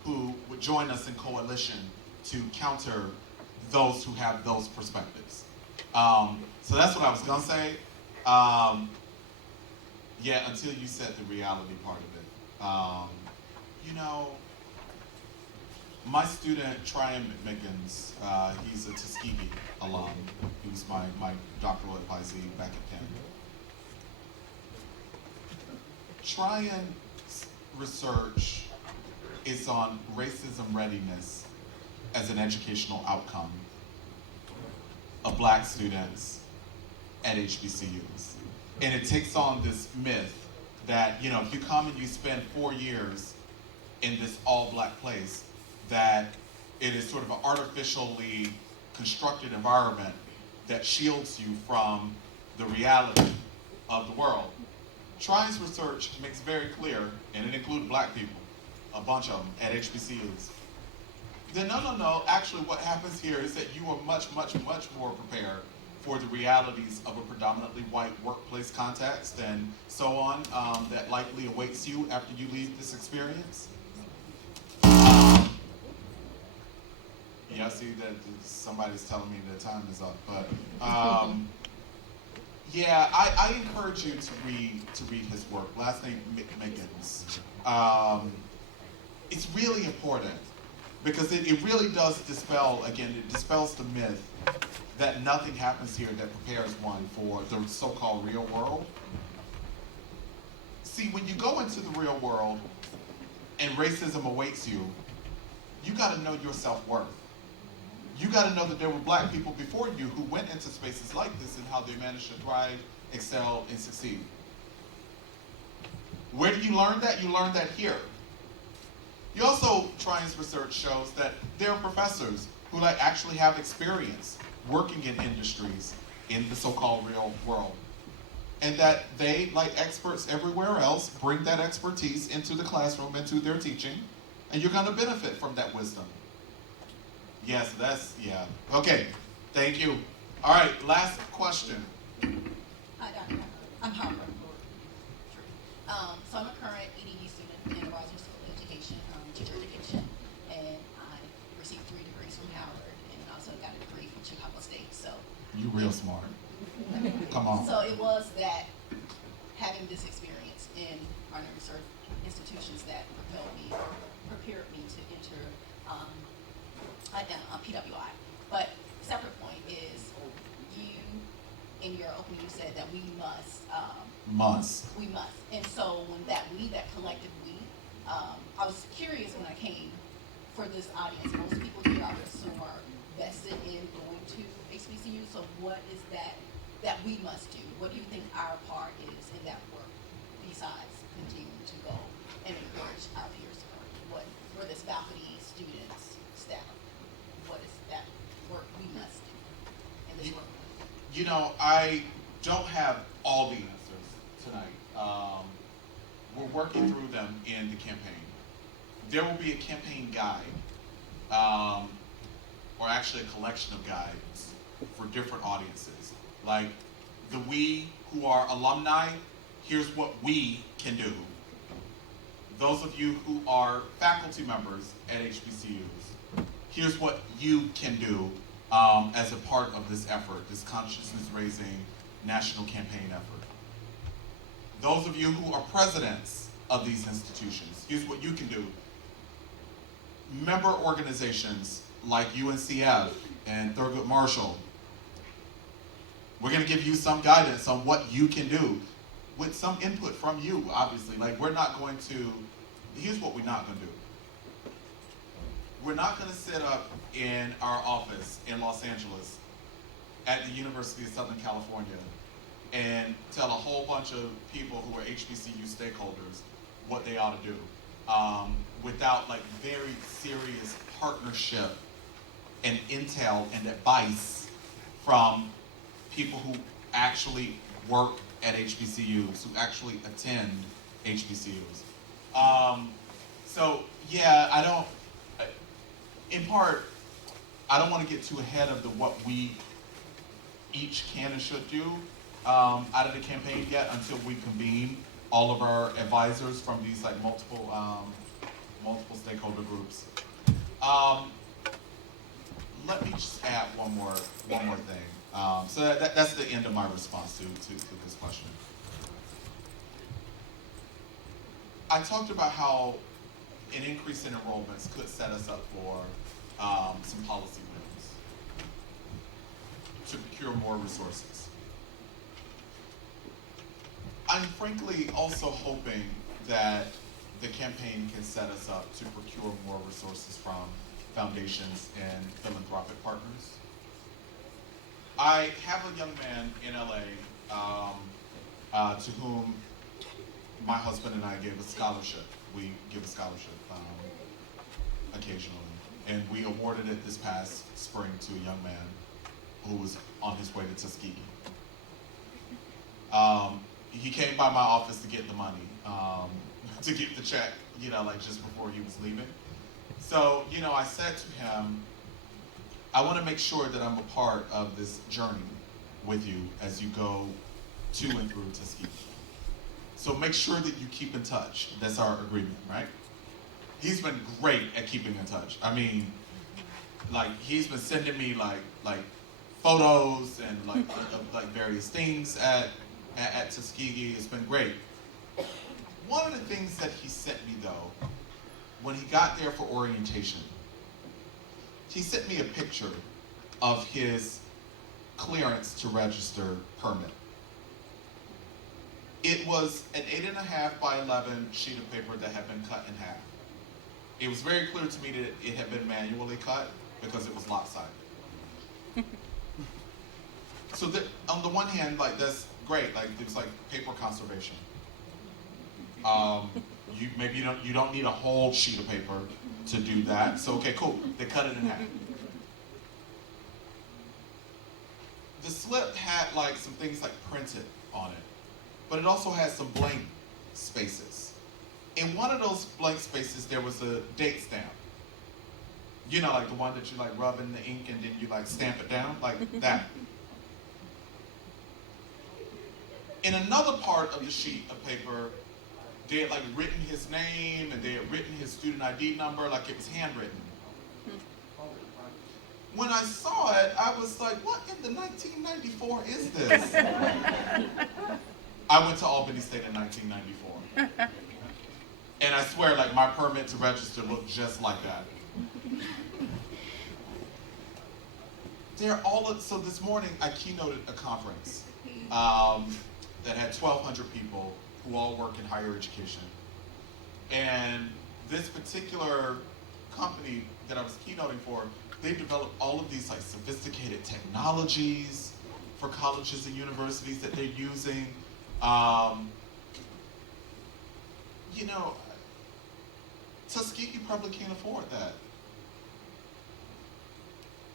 who would join us in coalition to counter those who have those perspectives. So that's what I was gonna say. Yeah, until you said the reality part of it. You know, my student, Tryon McMiggins, he's a Tuskegee alum. He was my doctoral advisee back at Penn. Tryon's research is on racism readiness as an educational outcome of black students at HBCUs. And it takes on this myth that, you know, if you come and you spend 4 years in this all-black place, that it is sort of an artificially constructed environment that shields you from the reality of the world. Tryon's research makes very clear, and it included black people, a bunch of them at HBCUs. Then no, actually what happens here is that you are much more prepared for the realities of a predominantly white workplace context and so on, that likely awaits you after you leave this experience. Yeah, I see that somebody's telling me that time is up, but yeah, I encourage you to read his work. Last name McMiggins. It's really important because it really does dispel, again, it dispels the myth that nothing happens here that prepares one for the so-called real world. See, when you go into the real world and racism awaits you, you gotta know your self-worth. You gotta know that there were black people before you who went into spaces like this and how they managed to thrive, excel, and succeed. Where did you learn that? You learned that here. You also, Tryon's research shows that there are professors who actually have experience working in industries in the so-called real world. And that they, like experts everywhere else, bring that expertise into the classroom, into their teaching, and you're gonna benefit from that wisdom. Yes, yeah. Okay, thank you. All right, last question. Hi, Dr. I'm Harper. So I'm a current EDD student in Roswell School of Education, teacher education, and I received 3 degrees from Howard and also got a degree from Chicago State. So You real smart. Come on. So it was that having this experience in our research institutions that prepared me to enter PWI. But separate point is you, in your opening, you said that we must. We must. And so when that collective we, I was curious when I came for this audience. Most people here, I would assume, are vested in going to HBCU. So what is that we must do? What do you think our part is in that work besides continue to go and encourage our peers to work? Whether it's faculty, students, staff, what is that work we must do in this work? You know, I don't have all the answers tonight. We're working through them in the campaign. There will be a campaign guide, or actually a collection of guides for different audiences. Like the we who are alumni, here's what we can do. Those of you who are faculty members at HBCUs, here's what you can do as a part of this effort, this consciousness raising national campaign effort. Those of you who are presidents of these institutions, here's what you can do. Member organizations like UNCF and Thurgood Marshall, we're going to give you some guidance on what you can do with some input from you, obviously. Like, we're not going to, here's what we're not going to do. We're not going to sit up in our office in Los Angeles at the University of Southern California and tell a whole bunch of people who are HBCU stakeholders what they ought to do without like very serious partnership and intel and advice from people who actually work at HBCUs, who actually attend HBCUs. So yeah, in part, I don't want to get too ahead of what we each can and should do out of the campaign yet until we convene all of our advisors from these like multiple stakeholder groups. Let me just add one more thing. So that's the end of my response to this question. I talked about how an increase in enrollments could set us up for some policy wins to procure more resources. I'm frankly also hoping that the campaign can set us up to procure more resources from foundations and philanthropic partners. I have a young man in LA to whom my husband and I gave a scholarship. We give a scholarship occasionally. And we awarded it this past spring to a young man who was on his way to Tuskegee. He came by my office to get the money, to get the check, like just before he was leaving. So, I said to him, I want to make sure that I'm a part of this journey with you as you go to and through Tuskegee. So make sure that you keep in touch. That's our agreement, right? He's been great at keeping in touch. I mean, like he's been sending me like photos and like various things at Tuskegee. It's been great. One of the things that he sent me though, when he got there for orientation, he sent me a picture of his clearance to register permit. It was an 8.5 by 11 sheet of paper that had been cut in half. It was very clear to me that it had been manually cut because it was lopsided. So that, on the one hand, like that's great. Like it's like paper conservation. You don't need a whole sheet of paper to do that. So okay, cool. They cut it in half. The slip had like some things like printed on it, but it also had some blank spaces. In one of those blank spaces, there was a date stamp. Like the one that you like rub in the ink and then you like stamp it down, like that. In another part of the sheet of paper, they had like written his name and they had written his student ID number, like it was handwritten. When I saw it, I was like, what in the 1994 is this? I went to Albany State in 1994. And I swear, like my permit to register looked just like that. So this morning I keynoted a conference that had 1,200 people who all work in higher education. And this particular company that I was keynoting for, they developed all of these like sophisticated technologies for colleges and universities that they're using. you know, Tuskegee probably can't afford that.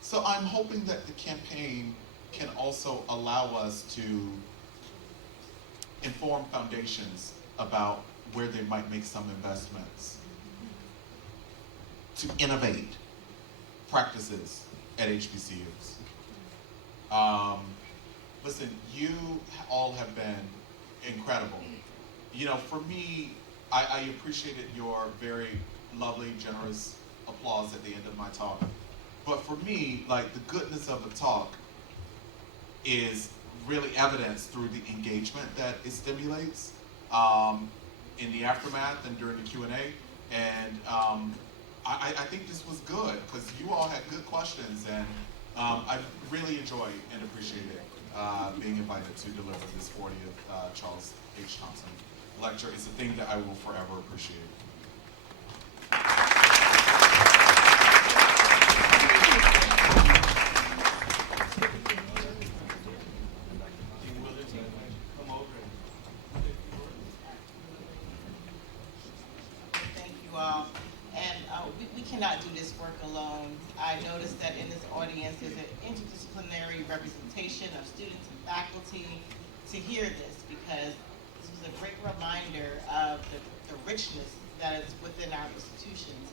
So I'm hoping that the campaign can also allow us to inform foundations about where they might make some investments to innovate practices at HBCUs. Listen, you all have been incredible. You know, for me, I appreciated your very lovely, generous applause at the end of my talk. But for me, like, the goodness of a talk is really evidenced through the engagement that it stimulates in the aftermath and during the Q&A. And I think this was good because you all had good questions, and I really enjoyed and appreciated being invited to deliver this 40th Charles H. Thompson lecture. It's a thing that I will forever appreciate. Thank you all. And we cannot do this work alone. I noticed that in this audience there's an interdisciplinary representation of students and faculty to hear this, because this was a great reminder of the richness that is within our institutions.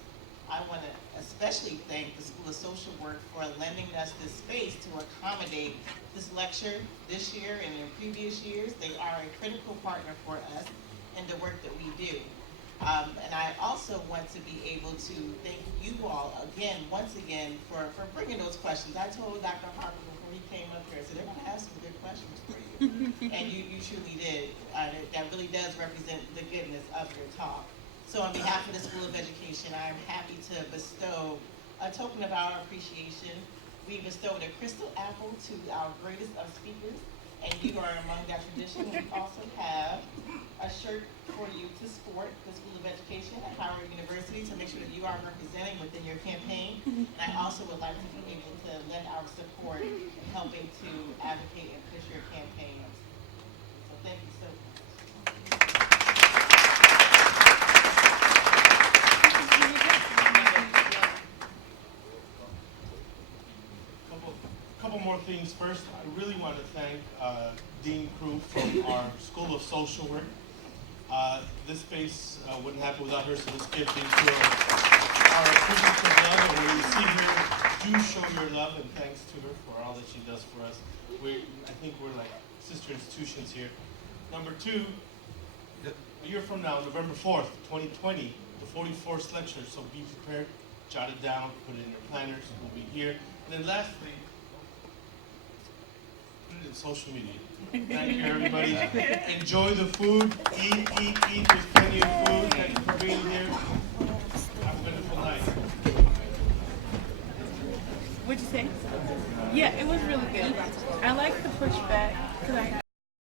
I want to especially thank the School of Social Work for lending us this space to accommodate this lecture this year and in previous years. They are a critical partner for us in the work that we do. And I also want to be able to thank you all again, once again, for bringing those questions. I told Dr. Harper before he came up here, I said, they're going to have some good questions for you. And you truly did. That really does represent the goodness of your talk. So on behalf of the School of Education, I'm happy to bestow a token of our appreciation. We bestowed a crystal apple to our greatest of speakers, and you are among that tradition. We also have a shirt for you to support the School of Education at Howard University to make sure that you are representing within your campaign. And I also would like to be able to lend our support in helping to advocate and push your campaigns. So thank you so much. Couple more things. First, I really want to thank Dean Crew from our School of Social Work. This space wouldn't happen without her, so let's give Dean Crew our appreciative love. And when you see her, do show your love and thanks to her for all that she does for us. I think we're like sister institutions here. Number two, a year from now, November 4th, 2020, the 44th lecture, so be prepared, jot it down, put it in your planners, we'll be here. And then lastly, put it in social media. Thank you, everybody. Enjoy the food, eat. There's plenty of food. Thank you for being here. Have a wonderful night. What'd you say? Yeah, it was really good.